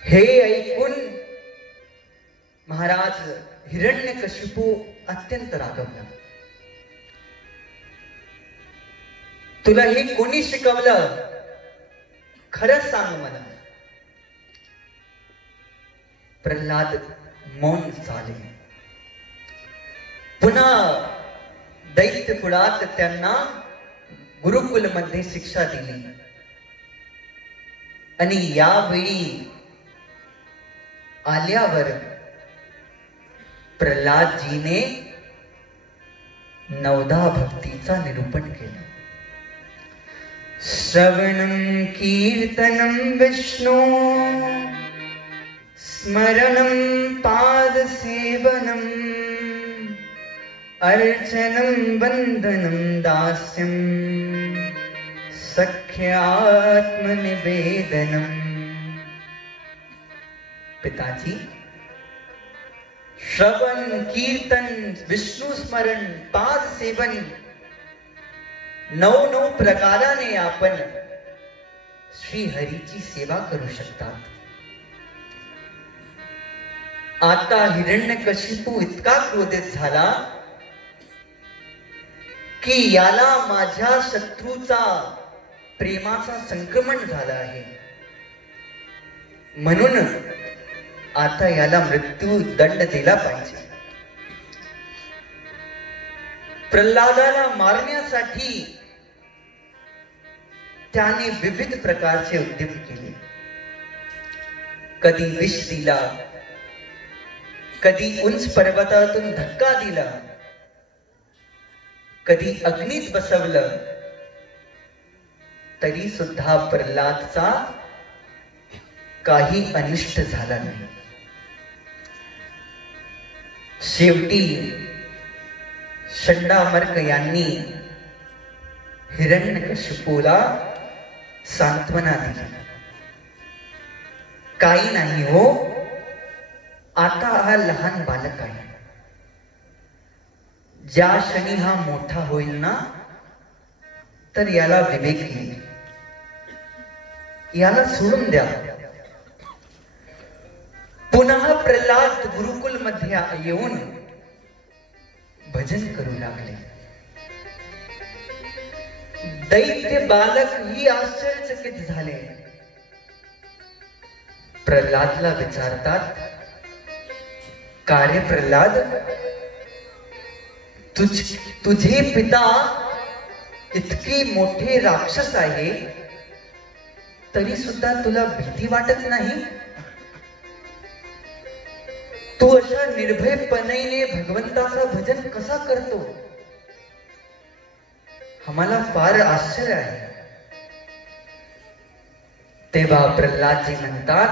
हे ऐकून महाराज हिरण्यकशिपू अत्यंत रागवला. तुला हे कोणी शिकवलं? खरंच सांग मला. प्रल्हाद मौन झाले. पुन्हा दैत्य कुळात त्यांना गुरुकुल मध्ये शिक्षा दिली आणि यावेळी आल्यावर प्रल्हादजीने नवधा भक्तीचा निरूपण केलं. श्रवणं कीर्तनं विष्णु स्मरणं पादसेवनं अर्चनं वंदनं दास्यं सख्यात्मनिवेदनं. पिताजी, श्रवण, कीर्तन, विष्णू स्मरण, पाद सेवन, 9 प्रकाराने आपण श्री हरीची सेवा करू शकतात. आता हिरण्यकशिपू इतका क्रोधित झाला की याला माझ्या शत्रूचा प्रेमाचा संक्रमण झाला आहे, म्हणून आता याला मृत्यू दंड दिला पाहिजे. प्रल्हादाला मारण्यासाठी त्याने विविध प्रकारचे उद्यम केले. कधी विष दिला, कधी उंच पर्वतातून धक्का दिला, कधी अग्नीत बसवलं, तरी सुद्धा प्रल्हादचा काही अनिष्ट झाला नाही. शेवटी षंडामर्क यांनी हिरण्यकशिपूला सांत्वना दिली. काही नाही हो, आता हा लहान बालक आहे. ज्या क्षणी हा मोठा होईल ना, तर याला विवेक येईल. याला सोडून द्या. पुन्हा प्रल्हाद गुरुकुल मध्ये येऊन भजन करू लागले. दैत्य बालक ही आश्चर्यचकित झाले. प्रल्हादला विचारतात, कार्य प्रल्हाद, तुझे पिता इतके मोठे राक्षस आहे, तरी सुद्धा तुला भीती वाटत नाही? तू अशा निर्भयपणे भगवंताचं भजन कसा करतो, आम्हाला फार आश्चर्य आहे. तेव्हा प्रल्हादजी म्हणतात,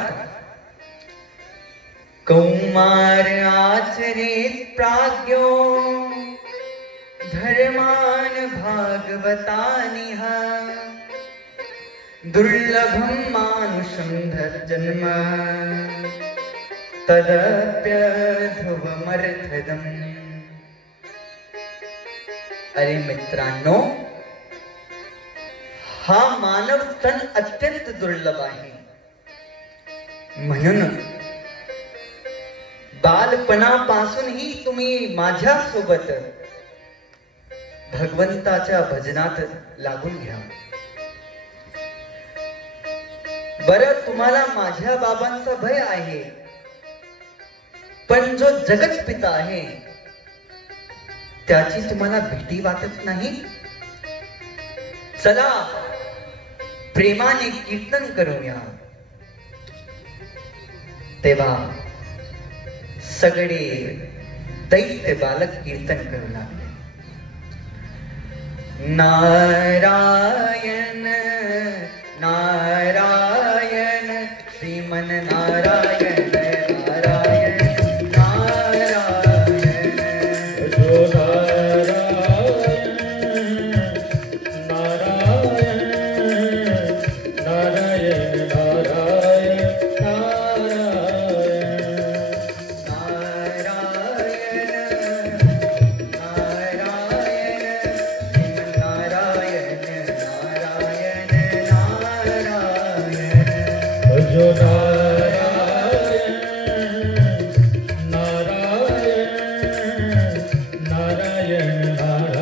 कौमार आचरेत प्राज्ञो धर्मान भागवतानिह दुर्लभम मानुषम जन्म तदप्यध्रुवमर्थदम. अरे मित्रांनो, हा मानव तन अत्यंत दुर्लभ आहे. म्हणून बालपणापासूनही तुम्ही माझ्या सोबत भगवंताच्या भजनात लागून घ्या. बरं, तुम्हाला माझ्या बाबांचा भय आहे, पण जो जगत पिता आहे त्याची तुम्हाला भीती वाटत नाही. चला प्रेमाने कीर्तन करूया. तेव्हा सगळे दैत्य बालक कीर्तन करू लागले. नारायण नारायण श्रीमन नारायण नारायण नारायण जो नारायण नारायण नारायण नारायण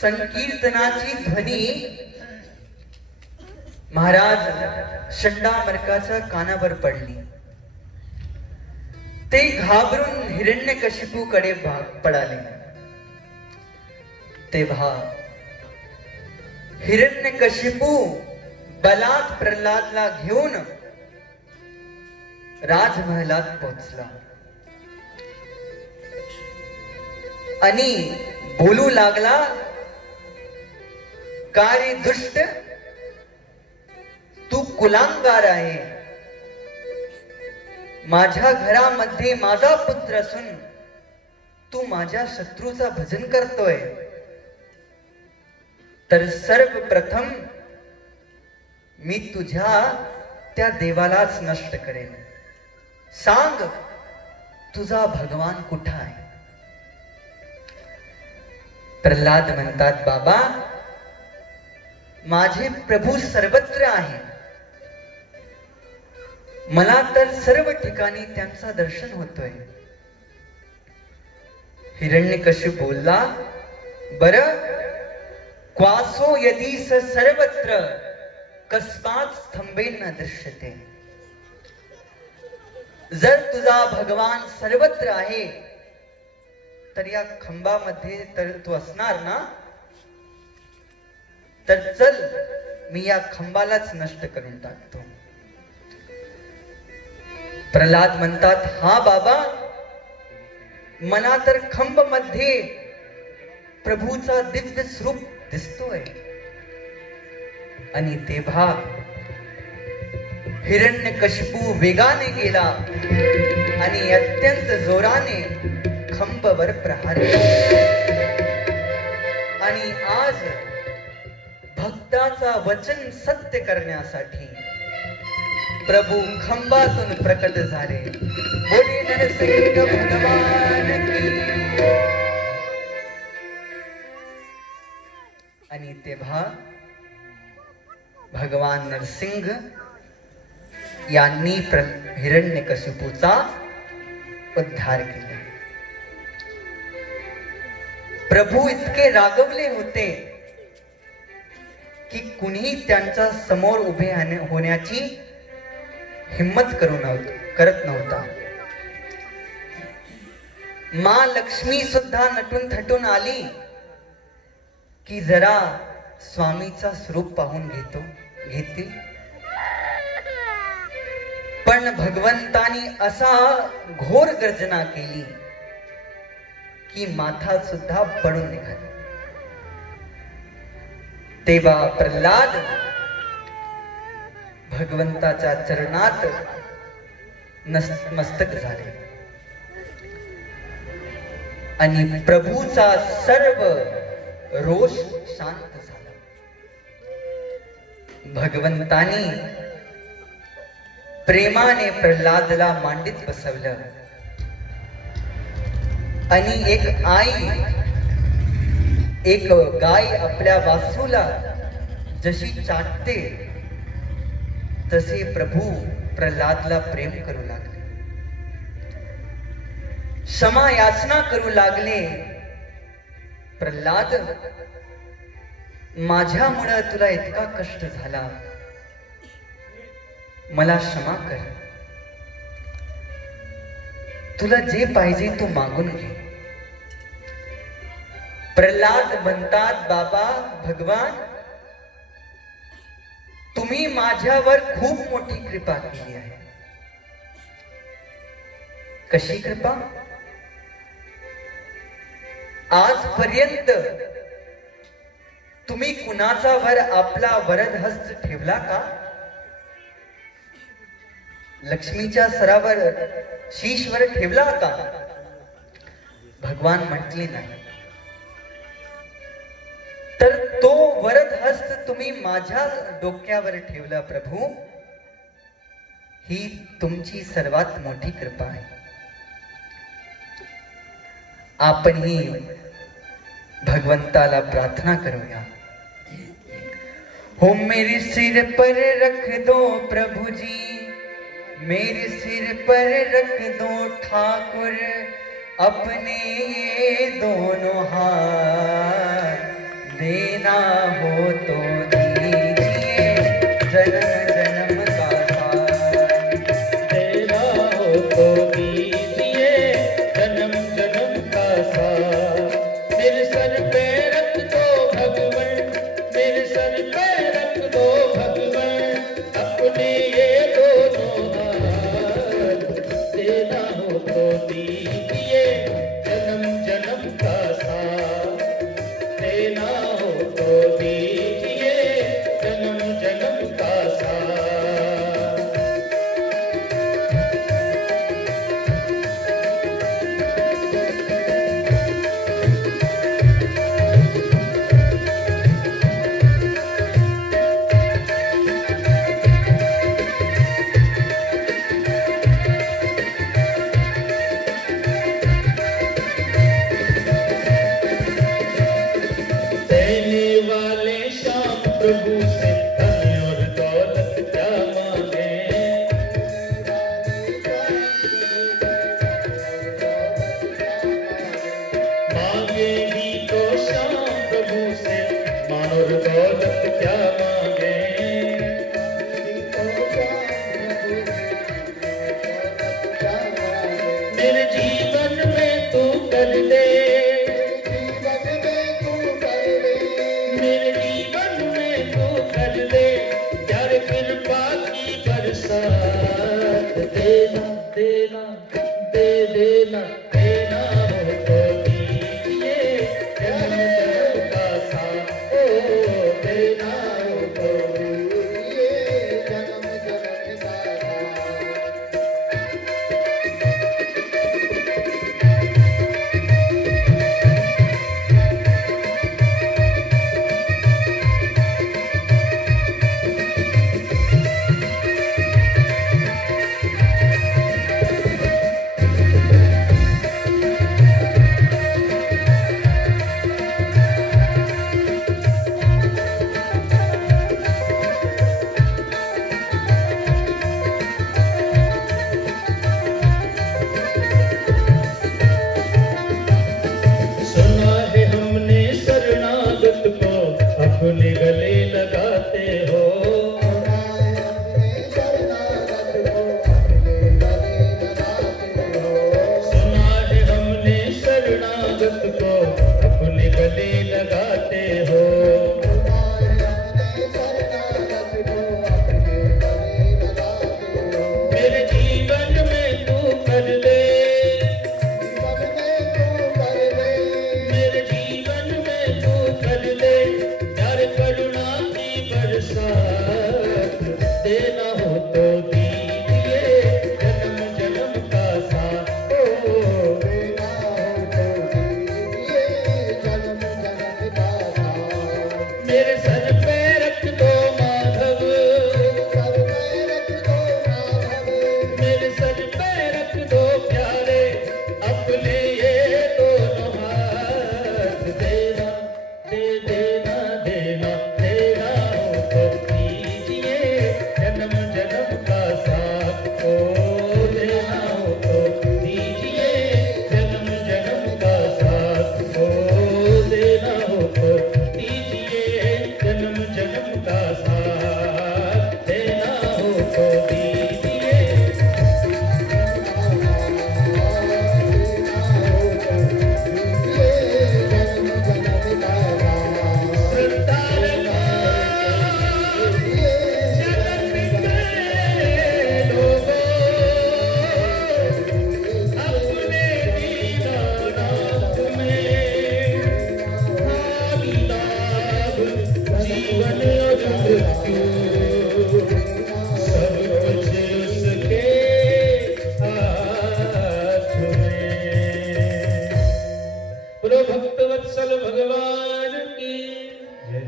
संकीर्तनाची ध्वनी महाराज षंडामर्काच्या कानावर पडली. ते घाबरून हिरण्यकशिपूकडे पळाले. तेव्हा हिरण्यकशिपू बलात् प्रल्हादला घेऊन राजमहलात पोहोचला आणि बोलू लागला, का रे दुष्ट, तू कुलांगार आहे. माझ्या घरामध्ये माझा पुत्र असून तू माझ्या शत्रूचा भजन करतोय. तर सर्वप्रथम मी तुझ्या त्या देवालाच नष्ट करेन. सांग, तुझा भगवान कुठं आहे? प्रल्हाद म्हणतात, बाबा, माझे प्रभू सर्वत्र आहे. मला तर सर्व ठिकाणी त्यांचा दर्शन होतोय. हिरण्यकशिपू बोलला, बर, क्वासो यदि स सर्वत्र कस्मात् स्तंभेन न दृश्यते. जर तुझा भगवान सर्वत्र आहे तर या खंबामध्ये तर तू असणार ना. तर चल मी या खंबालाच नष्ट करून टाकतो. प्रल्हाद म्हणतात, हा बाबा, मला तर खंब मध्ये प्रभूचा दिव्य स्वरूप दिसतोय. आणि तेव्हा हिरण्यकशिपू वेगाने गेला आणि अत्यंत जोराने खंबवर प्रहार केला. आणि आज भक्ताचा वचन सत्य करण्यासाठी प्रभू खंबातून प्रकट झाले. बोले नरसिंह भगवान की. आणि तेव्हा भगवान नरसिंह यांनी हिरण्यकशिपूचा उद्धार केला. प्रभू इतके रागवले होते की कुणीही त्यांच्या समोर उभे होण्याची हिम्मत करत नव्हता. माँ लक्ष्मी सुद्धा नटून थटून आली की जरा स्वामीचा स्वरूप पाहून घेतील. पण भगवंतानी असा घोर गर्जना केली की माथा सुद्धा पडून निघाला. तेव्हा प्रल्हाद भगवंताच्या चरणात मस्तक झाले आणि प्रभूचा सर्व रोष शांत झाला. भगवंतानी प्रेमाने प्रल्हादला मांडीत बसवलं आणि एक आई एक गाय आपल्या वासूला जशी चाटते तसे प्रभू प्रल्हादला प्रेम करू लागले, क्षमा याचना करू लागले. प्रल्हाद, माझ्यामुळे तुला इतका कष्ट झाला, मला क्षमा कर. तुला जे पाहिजे तू मागून घे. प्रल्हाद म्हणतात, बाबा भगवान, तुम्ही माझ्यावर खूप मोठी कृपा केली आहे. कशी कृपा? आजपर्यंत तुम्ही कुणाचा वर आपला वरद हस्त ठेवला का? लक्ष्मीच्या सरावर शीशवर ठेवला का? भगवान म्हटले नाही. तर तो वरद हस्त तुम्ही माझ्या डोक्यावर ठेवला प्रभू, ही तुमची सर्वात मोठी कृपा आहे. आपणही भगवंताला प्रार्थना करूया. हो मेरे सिर पर रख दो प्रभु जी, मेरे सिर पर रख दो ठाकुर, अपने ये दोनों हाथ, देना हो तो दीजिए जन्म जन्म का साथ, देना हो तो दीजिए जन्म जन्म का साथ. मेरे सर पे रख दो भगवन, मेरे सर पे रख दो भगवन, अपने ये दोनों हाथ, देना हो तो दीजिए जन्म जन्म का साथ, देना हो तो दीजिए जन्म जन्म का साथ. देने वाले श्याम प्रभु से धन और दौलत क्या मांगे, मांगेगी तो श्याम प्रभु से मान और दौलत क्या मांगे. मेरे जीवन में तू कर दे, मेरे जीवन में तू कर दे, देना हो तो दीजिए जन्म जन्म का अपने गले लगाते हो सुना है हमने शरणागत को अपने गले लगाते हो मेरे जीवन में तू कर दे मेरे जीवन में तू कर दे करुणा की बरसात देना हो तो दीजिए जन्म जन्म का साथ हो देना हो तो दीजिए जन्म जन्म का साथ मेरे सर पे रख दो माधव मेरे सर पे रख दो प्यारे अपने ये दोनों हाथ देना दे देना देना देना हो तो दीजिए जन्म जन्म का साथ हो देना हो तो दीजिए जन्म जन्म का साथ हो देना हो तो दीजिए जन्म जन्म का साथ देना हो तो दीजिए जीवन और मृत्यु सब कुछ उसके हाथ में बोलो भक्त वत्सल भगवान की जय।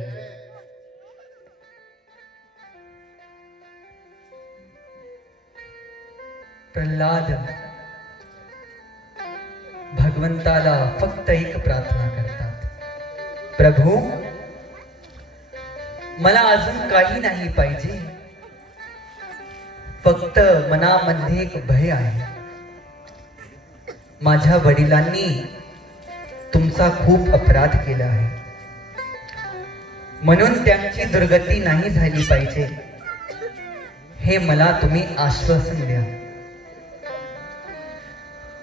प्रल्हाद भगवंताला फक्त एक प्रार्थना करतात, प्रभू मला अजून काही नाही पाहिजे, फक्त मनामध्ये एक भय आहे. माझ्या वडिलांनी तुमचा खूप अपराध केला आहे, म्हणून त्यांची दुर्गती नाही झाली पाहिजे, हे मला तुम्ही आश्वासन द्या.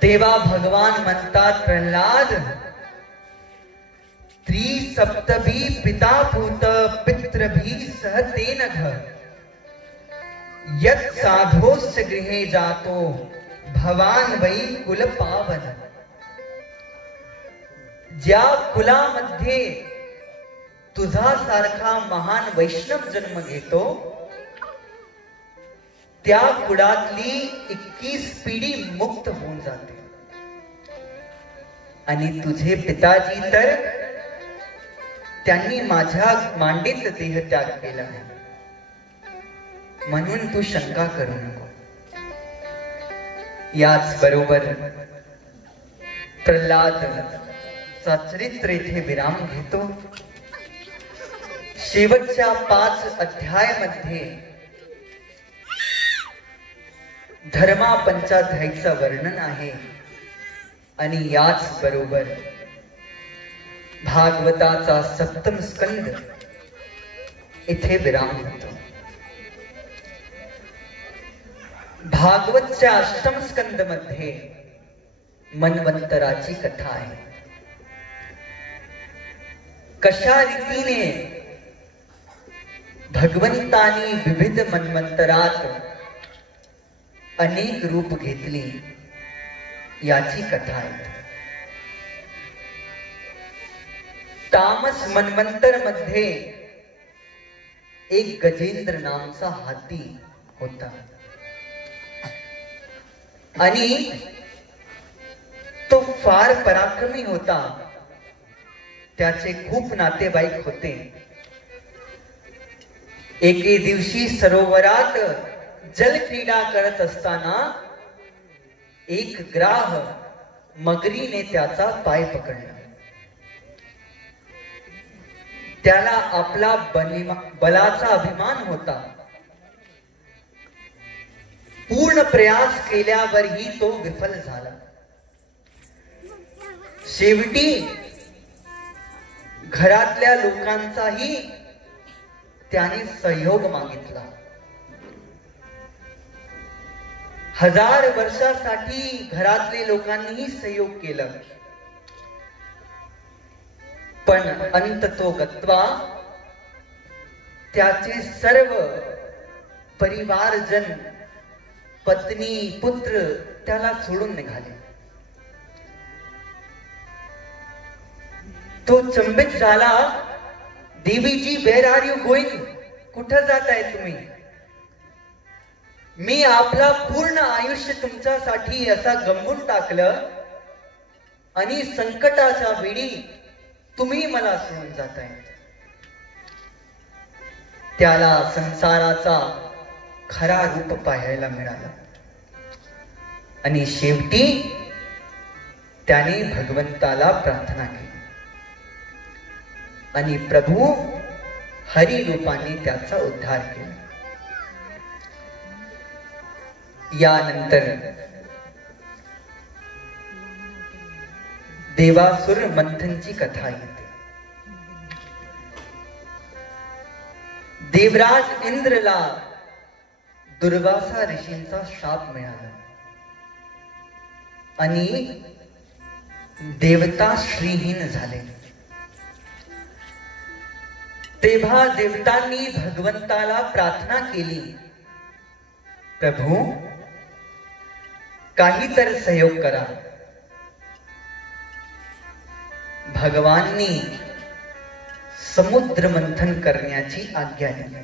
तेव्हा भगवान म्हणतात, प्रल्हाद त्रिसप्तभी पिता भूत पितृभी सह तेन घर यत् साधोस्य गृहे जातो भवान वै कुल पावन. ज्या कुलामध्ये तुझा सारखा महान वैष्णव जन्म घेतो त्या कुळातली 21 पिढी मुक्त होऊन जाते, आणि तुझे पिताजी तर त्यांनी माझ्या मांडीत देहत्याग केला आहे, म्हणून तू शंका करू नको. याच बरोबर प्रल्हाद चरित्र इथे विराम घेतो. शेवटच्या 5 अध्यायामध्ये धर्मा पंचाध्यायीचं वर्णन आहे, आणि याच बरोबर भागवताचा 7म स्कंद इथे विराम होतो. भागवतच्या 8म स्कंद मध्ये मन्वंतराची कथा आहे. कशा रीतीने भगवंतानी विविध मन्वंतरात अनेक रूप घेतली याची कथा आहे. तामस मन्वंतर मध्ये एक गजेंद्र नामचा हाती होता आणि तो फार पराक्रमी होता. त्याचे खूप नातेवाईक होते. एके दिवशी सरोवरात जलक्रीडा करत असताना एक ग्राह मगरीने त्याचा पाय पकडला. त्याला आपला बलाचा अभिमान होता. पूर्ण प्रयास केल्यावरही तो विफल झाला. शेवटी घरातल्या लोकांचाही त्याने सहयोग मागितला. 1000 वर्षासाठी घरातले लोकांनीही सहयोग केला. पण अंत तो गत्वा त्याचे सर्व परिवारजन, पत्नी, पुत्र त्याला सोडून निघाले. तो चंबित झाला. देवीजी, वेअर आर यू गोइंग? कुठं जाताय तुम्ही? मी आपला पूर्ण आयुष्य तुमच्यासाठी असा गमवून टाकलं आणि संकटाच्या वेळी तुम्ही मला सोडून जाताय. त्याला संसाराचा खरा रूप पाहायला मिळाला आणि शेवटी त्याने भगवंताला प्रार्थना केली आणि प्रभू हरी रूपाने त्याचा उद्धार केला. यानंतर देवासुर मंथनची कथा येते. देवराज इंद्रला दुर्वासा ऋषींचा शाप मिळाला आणि देवता श्रीहीन झाले. तेव्हा देवतांनी भगवंताला प्रार्थना केली, प्रभू काही तर सहयोग करा. भगवाननी समुद्र मंथन करण्याची आज्ञा दिली.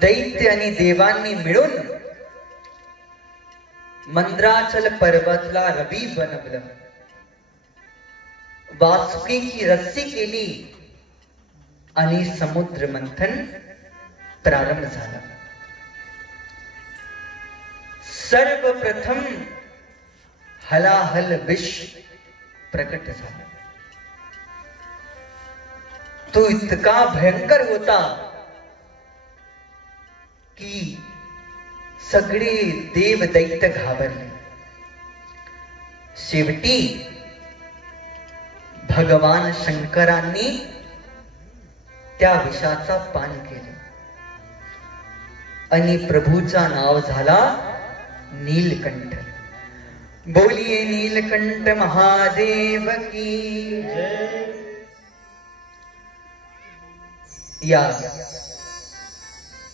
दैत्य आणि देवांनी मिळून मंद्राचल पर्वतला रवी बनवलं. वासुकीची रस्सी केली आणि समुद्र मंथन प्रारंभ झाला. सर्वप्रथम हलाहल विष प्रकट झाला. तो इतका भयंकर होता की सगळे देव दैत्य घाबरले. शेवटी भगवान शंकरांनी त्या विषाचा पान केले आणि प्रभूचा नाव झाला नीलकंठ. बोलिए नीलकंठ महादेव की जय. या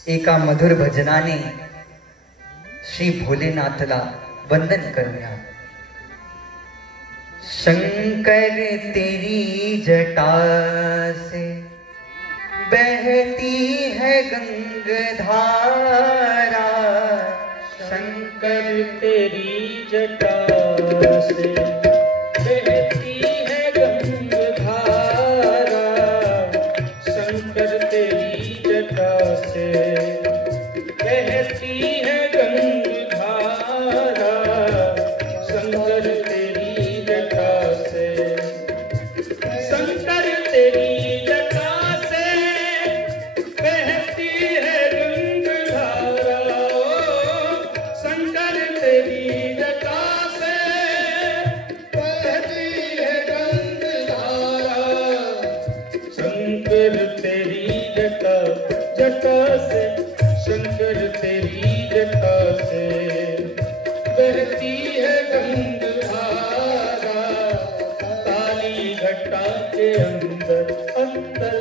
एका मधुर भजनाने श्री भोलेनाथला वंदन करूया. शंकर तेरी जटा से बहती है गंगाधारा. शंकर तेरी जटा से बहती है गंगाधारा. शंकर तेरी जटा से बहती है गंगाधारा. शंकर तेरी जटा से, शंकर तेरी जटा से बहती है गंगाधारा. शंकर तेरी जटा से बहती है गंगाधारा. शंकर तेरी जटा, जटा से, शंकर तेरी जटा से बहती है गंगाधारा. काली घटा के अंदर, अंदर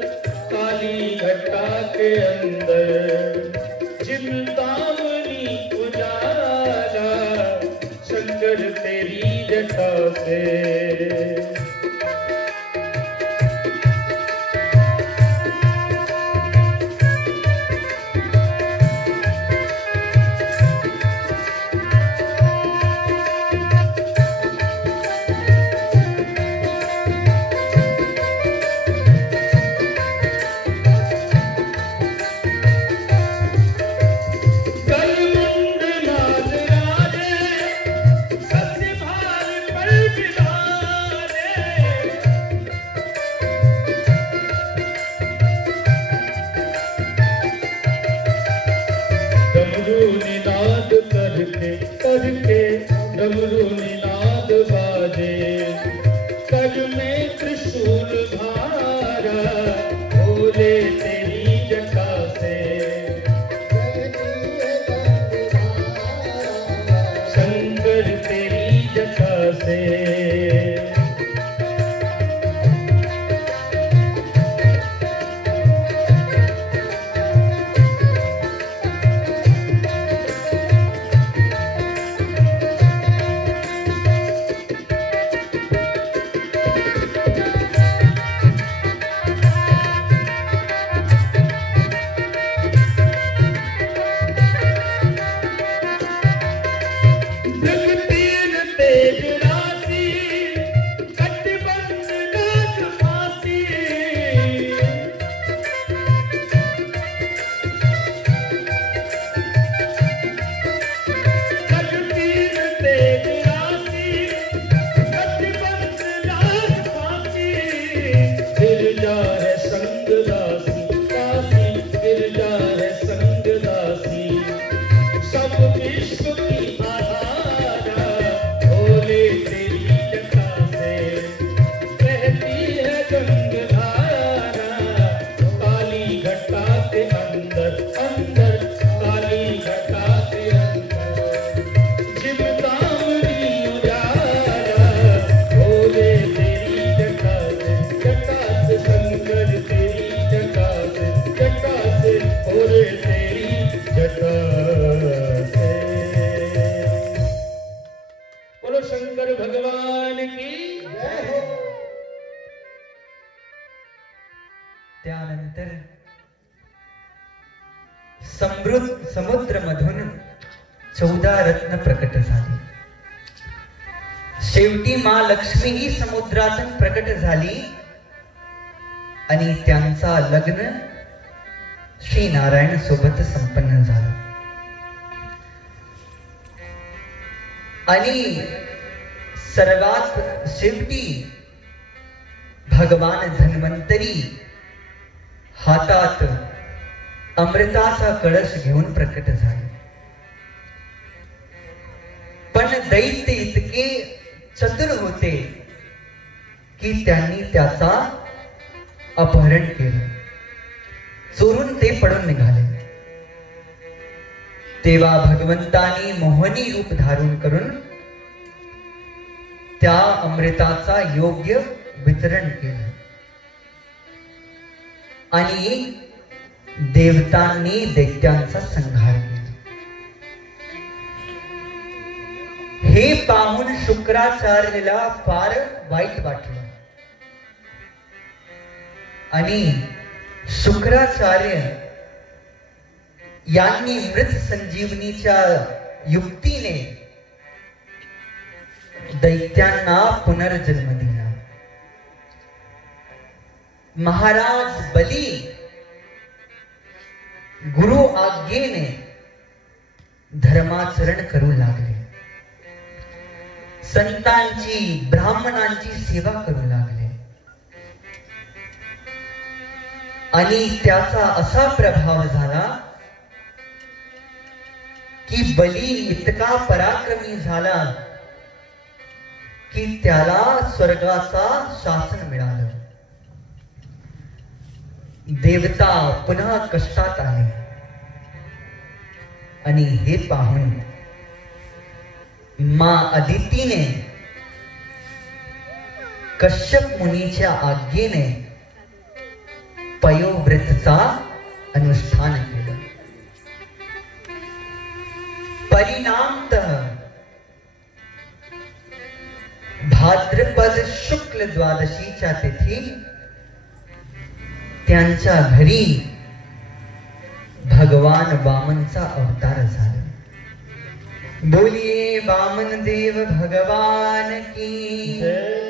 काली घटा के अंदर चिंतामणि उजाला. शंकर तेरी जटा से. काढ़ के डमरू निनाद बाजे, कर में त्रिशूल भारा बोले तेरी जटा से, शंकर तेरी जटा से। त्यानंतर समुद्रामधून 14 रत्न प्रकट झाली. शेवटी मा लक्ष्मी ही समुद्रातून प्रकट झाली आणि त्यांचा लग्न श्री नारायण सोबत संपन्न झालं. आणि सर्वात शेवटी भगवान धन्वंतरी हातात अमृताचा कळश घेऊन प्रकट झाले. पण दैत्य इतके चतुर होते की त्यांनी त्याचा अपहरण केलं. चोरून ते पळून निघाले. तेव्हा भगवंतानी मोहनी रूप धारण करून त्या अमृताचा योग्य वितरण केलं आणि देवतांनी दैत्यांचा संहार केला. हे पाहून शुक्राचार्याला फार वाईट वाटलं आणि शुक्राचार्य यांनी मृत संजीवनीच्या युक्तीने दैत्यांना पुनर्जन्म दिला. महाराज बली गुरु आज्ञेने धर्माचरण करू लागले. संतांची ब्राह्मणांची सेवा करू लागले आणि त्याचा असा प्रभाव झाला की बली इतका पराक्रमी झाला की त्याला स्वर्गाचा शासन मिळालं. देवता पुन्हा कष्टात आले आणि हे पाहून मां अदितीने कश्यप मुनीच्या आज्ञेने पयोव्रतचा अनुष्ठान केलं. परिणामतः भाद्रपद शुक्ल द्वादशीच्या तिथी त्यांच्या घरी भगवान वामनचा अवतार झाला. बोलिए वामन देव भगवान की जय.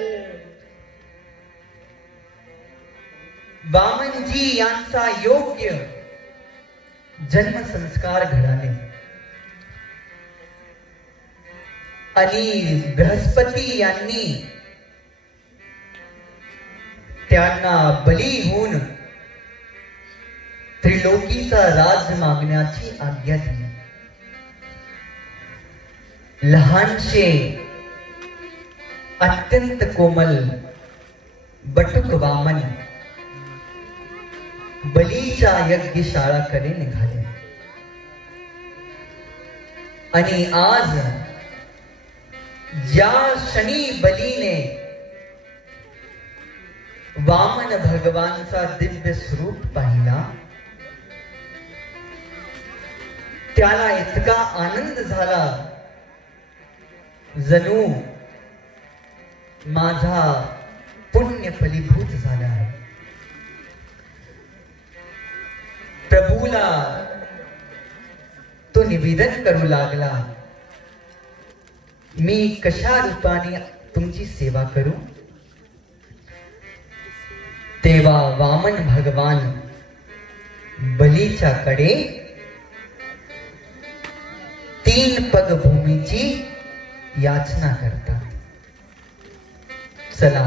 वामनजी यांचा योग्य जन्म संस्कार घडाले आणि बृहस्पती यांनी त्यांना बली होऊन त्रिलोकीचा राज मागण्याची आज्ञा दिली. लहानशे अत्यंत कोमल बटुक वामन बलीच्या यज्ञशाळाकडे निघाले आणि आज ज्या क्षणी बलीने वामन भगवानचा दिव्य स्वरूप पाहिला त्याला इतका आनंद झाला जणू माझा पुण्य फलीभूत झाला आहे. प्रभूला तो निवेदन करू लागला, मी कशा रूपाने तुमची सेवा करू. तेव्हा वामन भगवान बलीच्या कडे 3 पग भूमीची याचना करतात. चला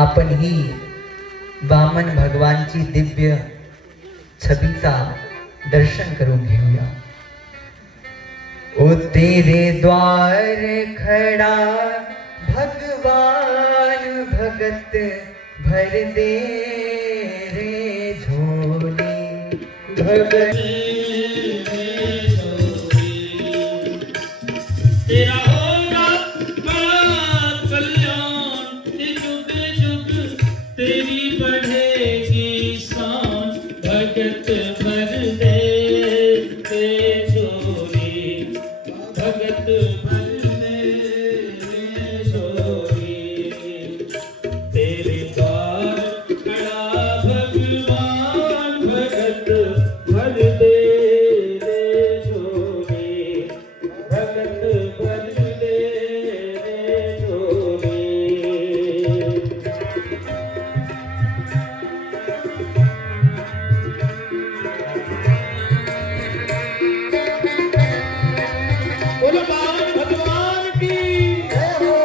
आपण ही वामन भगवानची दिव्य छबीचा दर्शन करून घेऊया. ओ तेरे द्वार खड़ा भगवान भगत भर दे रे झोली भगत तेरा होगा बड़ा कल्याण, जुग जुग तेरी बढ़ेगी शान, भगत भर दे रे झोली भगत भर दे रे झोली. तेरे द्वार खड़ा भगवान भगत भर दे रे झोली भगत भर दे रे झोली. बोलो बावन भगवान की जय हो.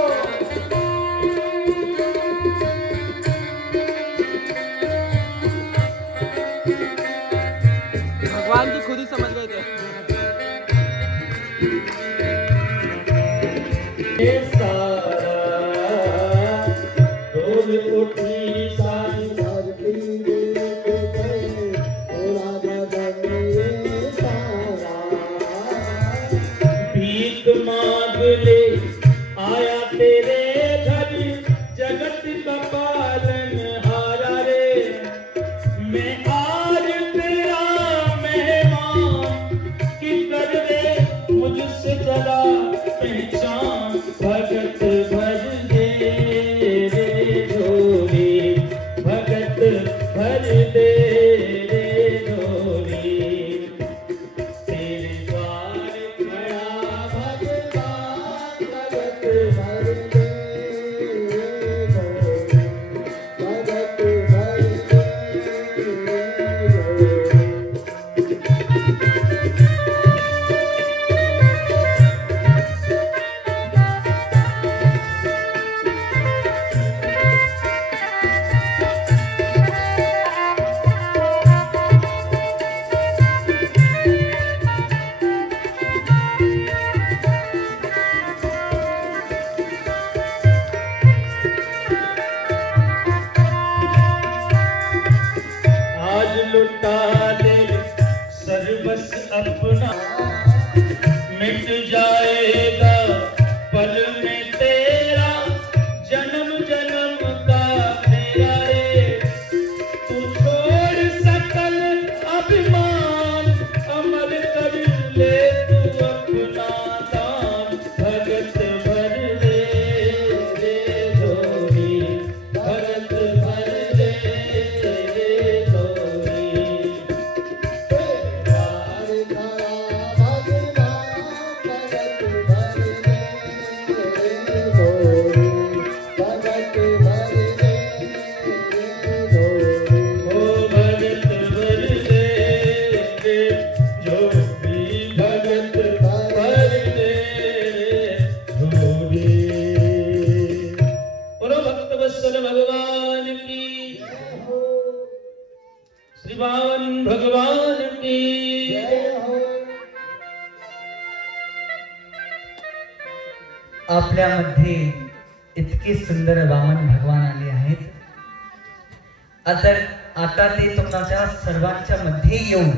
भगवान की खुद ही समझ गए थे. ये सारा डोल उठी सारी धरती भीख मांग ले आया तेरे घर, जगत का पालन हारा रे. मैं आज तेरा मेहमान की कर रे मुझसे जरा पहचान, भगत भर दे रे झोली भगत भर दे रे झोली. तेरे द्वार खड़ा भगवान भगत भर दे रे झोली भगत भर दे आज लुटा दे सर्वस अपना, मिट जाएगा पल में तेरा जन्म जन्म का तेरा रे. तू छोड़ सकल अभिमान, अमर कर ले तू अपना दान, भगत भर दे रे झोली भगत भर दे रे झोली. द्वार खड़ा भगवान भगत भर दे रे झोली भगत भर दे रे झोली. ओ भगत भर दे रे झोली भगत भर दे रे झोली. बोलो भक्त वत्सल भगवान की, श्री वामन भगवान की जय हो. आपल्यामध्ये इतके सुंदर वामन भगवान आले आहेत. आता ते तुमच्या सर्वांच्या मध्ये येऊन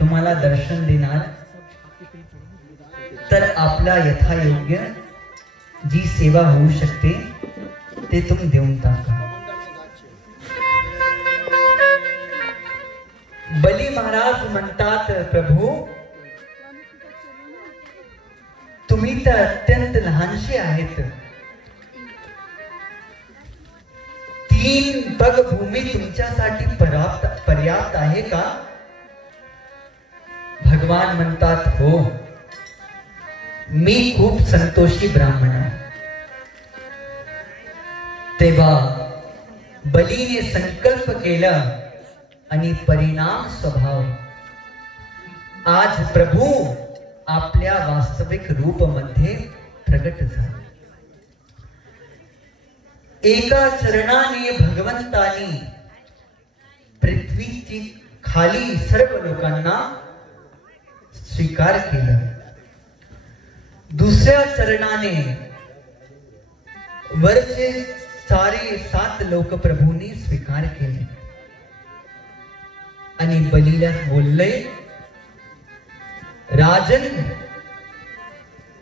तुम्हाला दर्शन देणार. तर आपल्या यथायोग्य जी सेवा होऊ शकते ते तुम्ही देऊन टाका. बली महाराज म्हणतात, प्रभू तुम्ही तर अत्यंत लहानशे आहेत. 3 पग भूमी तुमच्यासाठी पर्याप्त आहे का? भगवान म्हणतात, हो, मी खूप संतोषी ब्राह्मण आहे. तेव्हा बलीने संकल्प केला आणि परिणाम स्वभाव आज प्रभू आपल्या वास्तविक रूप मध्ये प्रगट झाले. एका चरणाने भगवंतानी पृथ्वीची खाली सर्व लोकांना स्वीकार केला. दुसऱ्या चरणाने वरचे सारे 7 लोक प्रभूंनी स्वीकार केले आणि बलीला बोलले, राजन,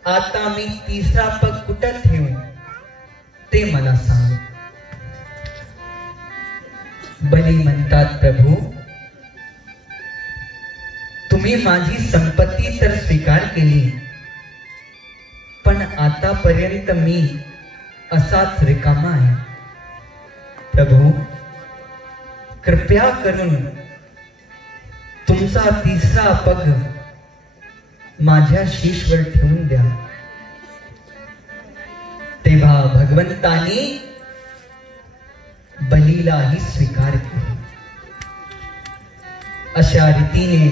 आता मी 3रा पग कुठं ठेवू ते मला सांग. बली म्हणतात, प्रभू तुम्ही माझी संपत्ती तर स्वीकार केली, पण आतापर्यंत मी असाच रिकामा आहे. प्रभू कृपया करून तुमचा 3रा पग माझ्या शीशवर ठेवून द्या. तेव्हा भगवंतानी बलीलाही स्वीकार केला. अशा रीतीने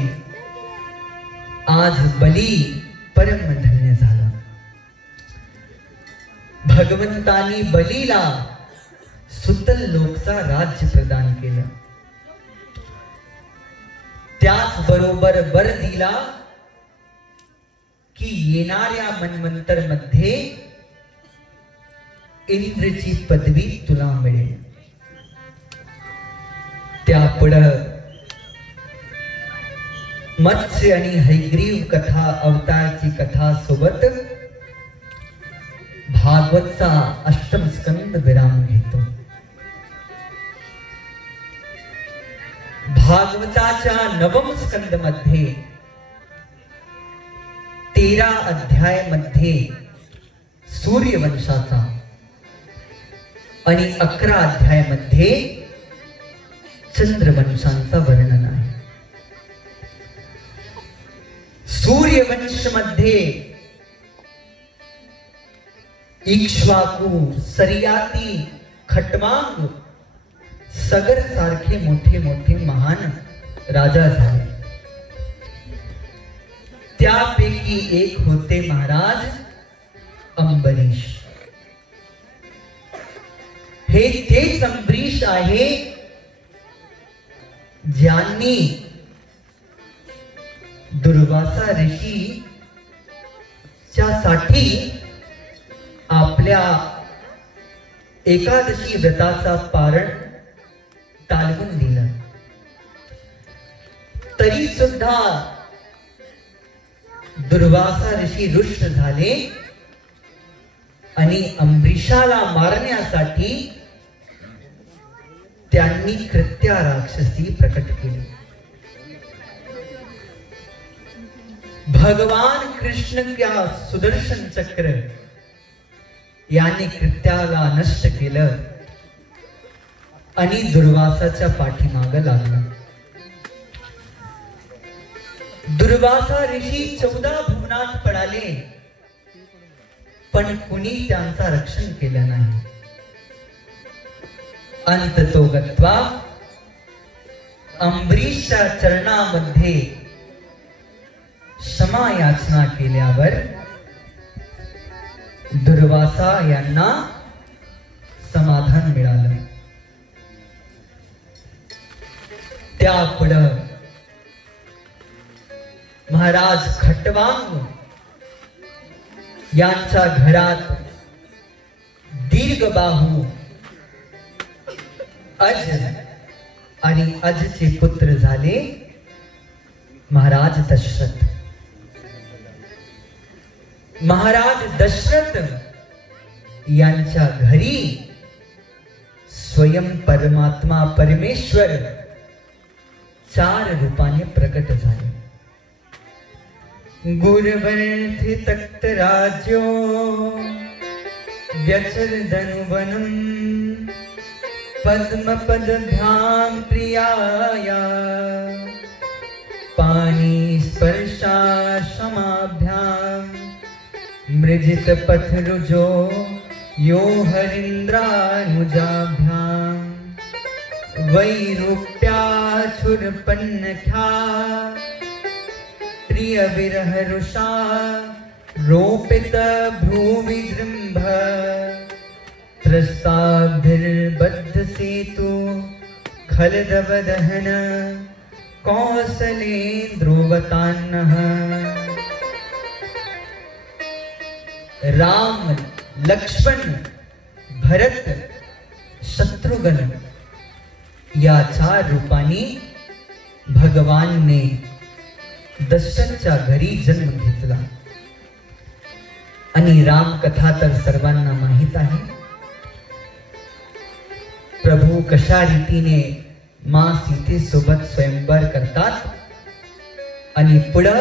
आज बली परम धन्य झाला. भगवंतानी बलीला सुतल लोकचा राज्य प्रदान केलं. त्याच बरोबर वर दिला की येणाऱ्या मन्वंतर मध्ये इंद्रची पदवी तुला मिळेल. त्यापुढं मत्स्य आणि हयग्रीव कथा अवतारची कथा सोबत भागवतचा 8म स्कंद विराम घेतो. भागवताच्या 9म स्कंद मध्ये 13 अध्याय मध्ये सूर्यवंशाचा आणि 11 अध्याय मध्ये चंद्रवंशांचा वर्णन आहे. सूर्यवंश मध्ये इक्ष्वाकू, सरियाती, खटवांग, सगर सारखे मोठे मोठे महान राजा झाले. त्यापैकी एक होते महाराज अंबरीश. हे तेच अंबरीश आहे ज्यांनी दुर्वासा ऋषी साठी आपल्या एकादशी व्रताचा पारण टाळवून दिलं. तरी सुद्धा दुर्वासा ऋषी रुष्ट झाले आणि अंबरीशाला मारण्यासाठी त्यांनी कृत्या राक्षसी प्रकट केली. भगवान कृष्ण त्या सुदर्शन चक्र यांनी कृत्याला नष्ट केलं आणि दुर्वासाच्या पाठीमाग लागला. दुर्वासा ऋषी 14 भुवनात पडाले, पण कुणी त्यांचा रक्षण केलं नाही. अंततो गत्वा अंबरीशच्या चरणामध्ये क्षमा याचना केल्यावर दुर्वासा यांना समाधान मिळालं. त्यापुढं महाराज खटवांग यांच्या घरात दीर्घ बाहू अज आणि अजचे पुत्र झाले महाराज दशरथ. महाराज दशरथ यांच्या घरी स्वयं परमात्मा परमेश्वर 4 रूपाने प्रकट झाले. गुरुवर्थ तख्त राज्यो व्यचर धनुवनम पद्म पदभ्याम प्रियाया पानी स्पर्शा क्षमाभ्याम मृजित पथरुजो यो हरिन्द्रानुजाभ्याम वैरूप्याचुरपन्नख्या प्रिय विरह रुषा रोपित भ्रूविजृंभ त्रस्ताभिर्बद्ध सेतु खलदवदहन कौसलेन्द्रोवतान्नः. राम, लक्ष्मण, भरत, शत्रुघ्न या 4 रूपांनी भगवानने दशरथच्या घरी जन्म घेतला. आणि राम कथा तर सर्वांना माहित आहे. प्रभू कशा रीतीने मां सीतेसोबत स्वयंवर करतात आणि पुढे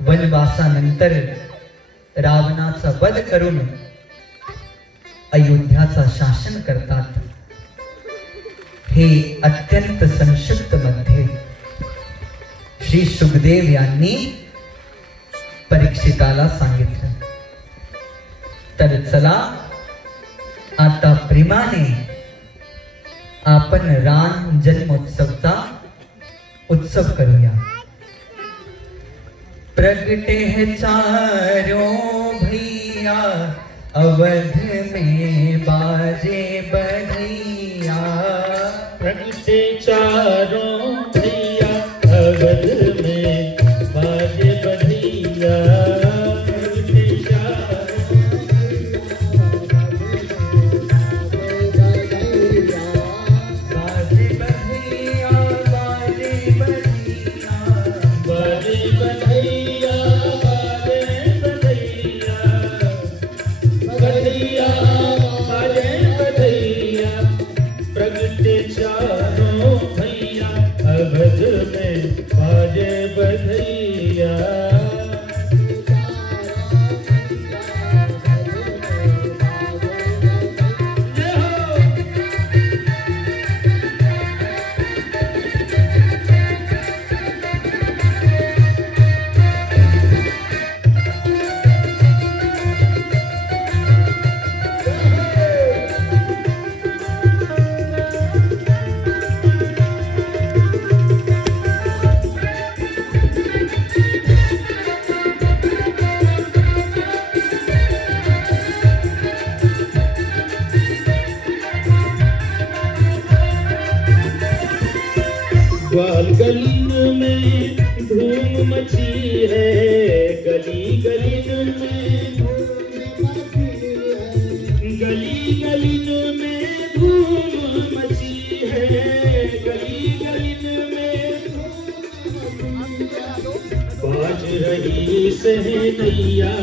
वनवासानंतर रावणाचा वध करून अयोध्याचा शासन करतात. हे अत्यंत संक्षिप्त मध्ये श्री सुखदेव यांनी परीक्षिताला सांगितलं. तर चला आता प्रेमाने आपण राम जन्मोत्सवचा उत्सव करूया. प्रगटे है चारों भैया अवध में बाजे बधैया. प्रगटे चारों भैया अवध में बाजे बधैया. प्रगटे चारों बाजे बधैया बाजे बधैया बाजे बधैया बाजे बधैया बधैया बाजे बधैया. प्रगटे चारों भैया अवध में बाजे बधैया. ग्वाल गलीन में धूम मची है. गली गलीन में गली गलीन में धूम मची है. गली गलीन में बाज रही सहनैया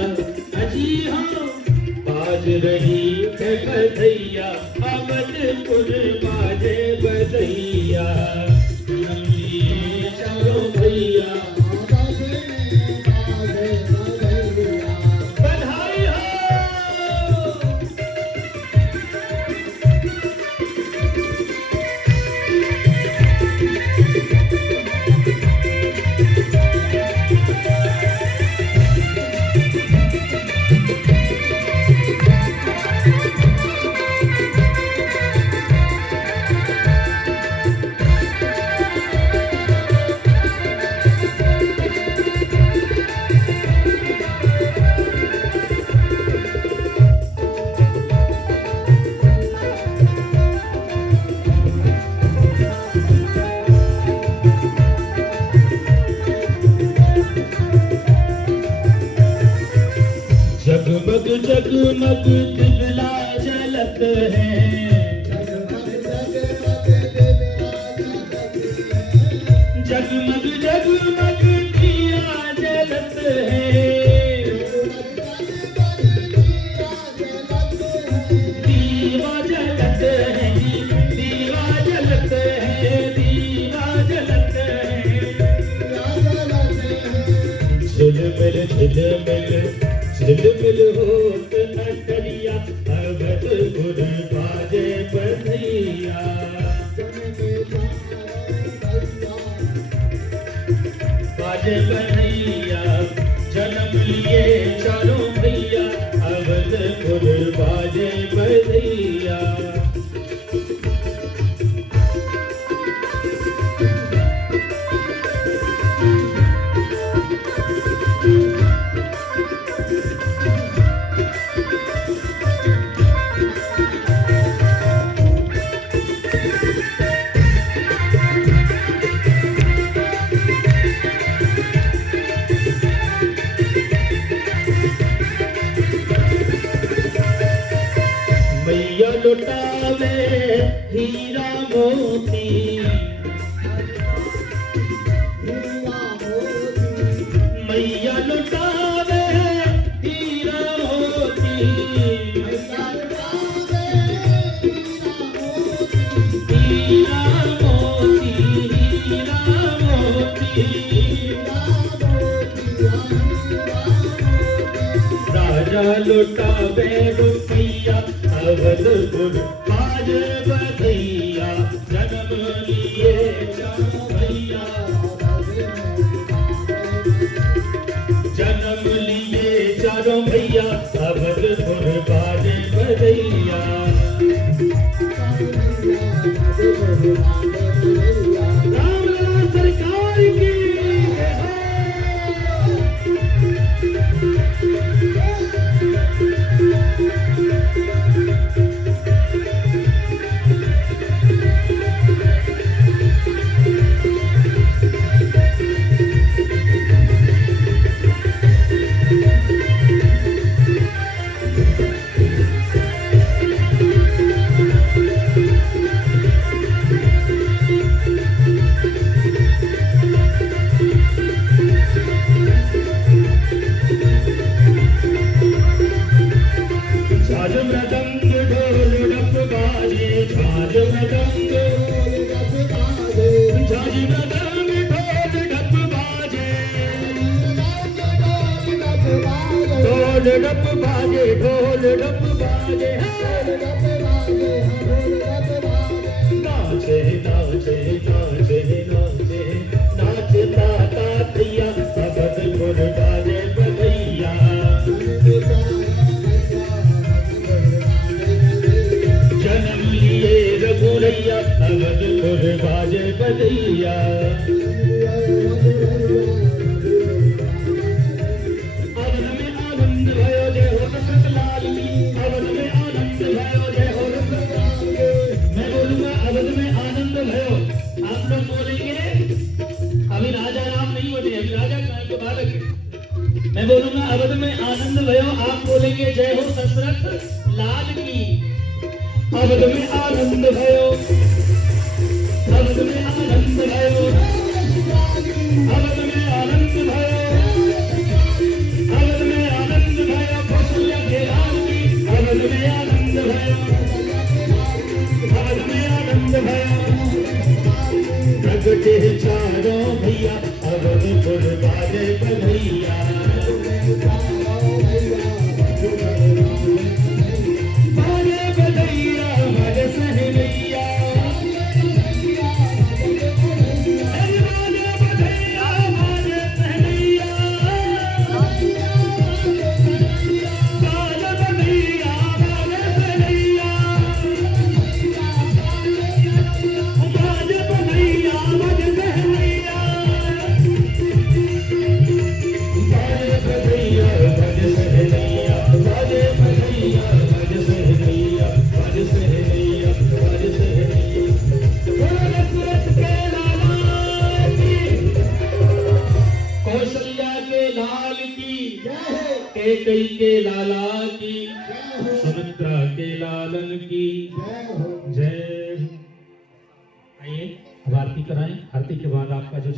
अजी हाँ बाज रही है बधैया. अवधपुर बाजे बधैया. चलो भैया बधाई हो. जगमग जगमग दिवला जलत है, जगमग जगमग दिया जलत है, दीवा जलत है, दीवा जलत है, दीवा जलत है। झिलमिल झिलमिल झिलमिल होत अटरिया, अवधपुर बाजे बधैया, बाजे बधैया। जन्म लिए चारों भैया, अवधपुर बाजे बधैया। मैया लुटावे हीरा मोती, मैया लुटावे हीरा मोती, हीरा मोती, हीरा मोती। राजा लुटावे रुपैया, अवधपुर बाजे बधैया। जन्म लिए चारों भैया, जन्म लिए चारों भैया, अवधपुर बाजे बधैया। रामलला सरकार की झाज मृदंग ढोल डप बाजे, झाज मृदंग झाज मृदंग ढोल डप बाजे, ढोल डप बाजे, ढोल डप बाजे। नाचे नाचे नाचे नाचे नाचता तातिया, अवधपुर बाजे बधैया। जन्म लिए रघुरैया, अवधपुर बाजे बधैया। अवध में आनंद भयो जय हो दशरथ लाल की, अवध में आनंद भयो जय हो दशरथ लाल की। मैं बोलूंगा अवध में आनंद भयो, आप लोग बोलेंगे। अभी राजा राम नहीं बने, अभी राजा के बालक है। मैं बोलूंगा अवध में आनंद भयो, आप बोलेंगे जय हो दशरथ लाल की। अवध में आनंद भयो, अवध में आनंद भयो, अवध में आनंद भयो, अवध में आनंद भयो। कौशल्या के लाल की, अवध में आनंद भयो, अवध में आनंद भयो। प्रगटे चारों भैया, अवधपुर बाजे बधैया। बाजे बधैया बाजे सहनैया, बाजे बधैया बाजे सहनैया, बाजे बधैया बाजे सहनैया, बाजे बधैया बाजे सहनैया। लालन की जय हो। आइए अब आरती कराएं। आरती के बाद आपका जो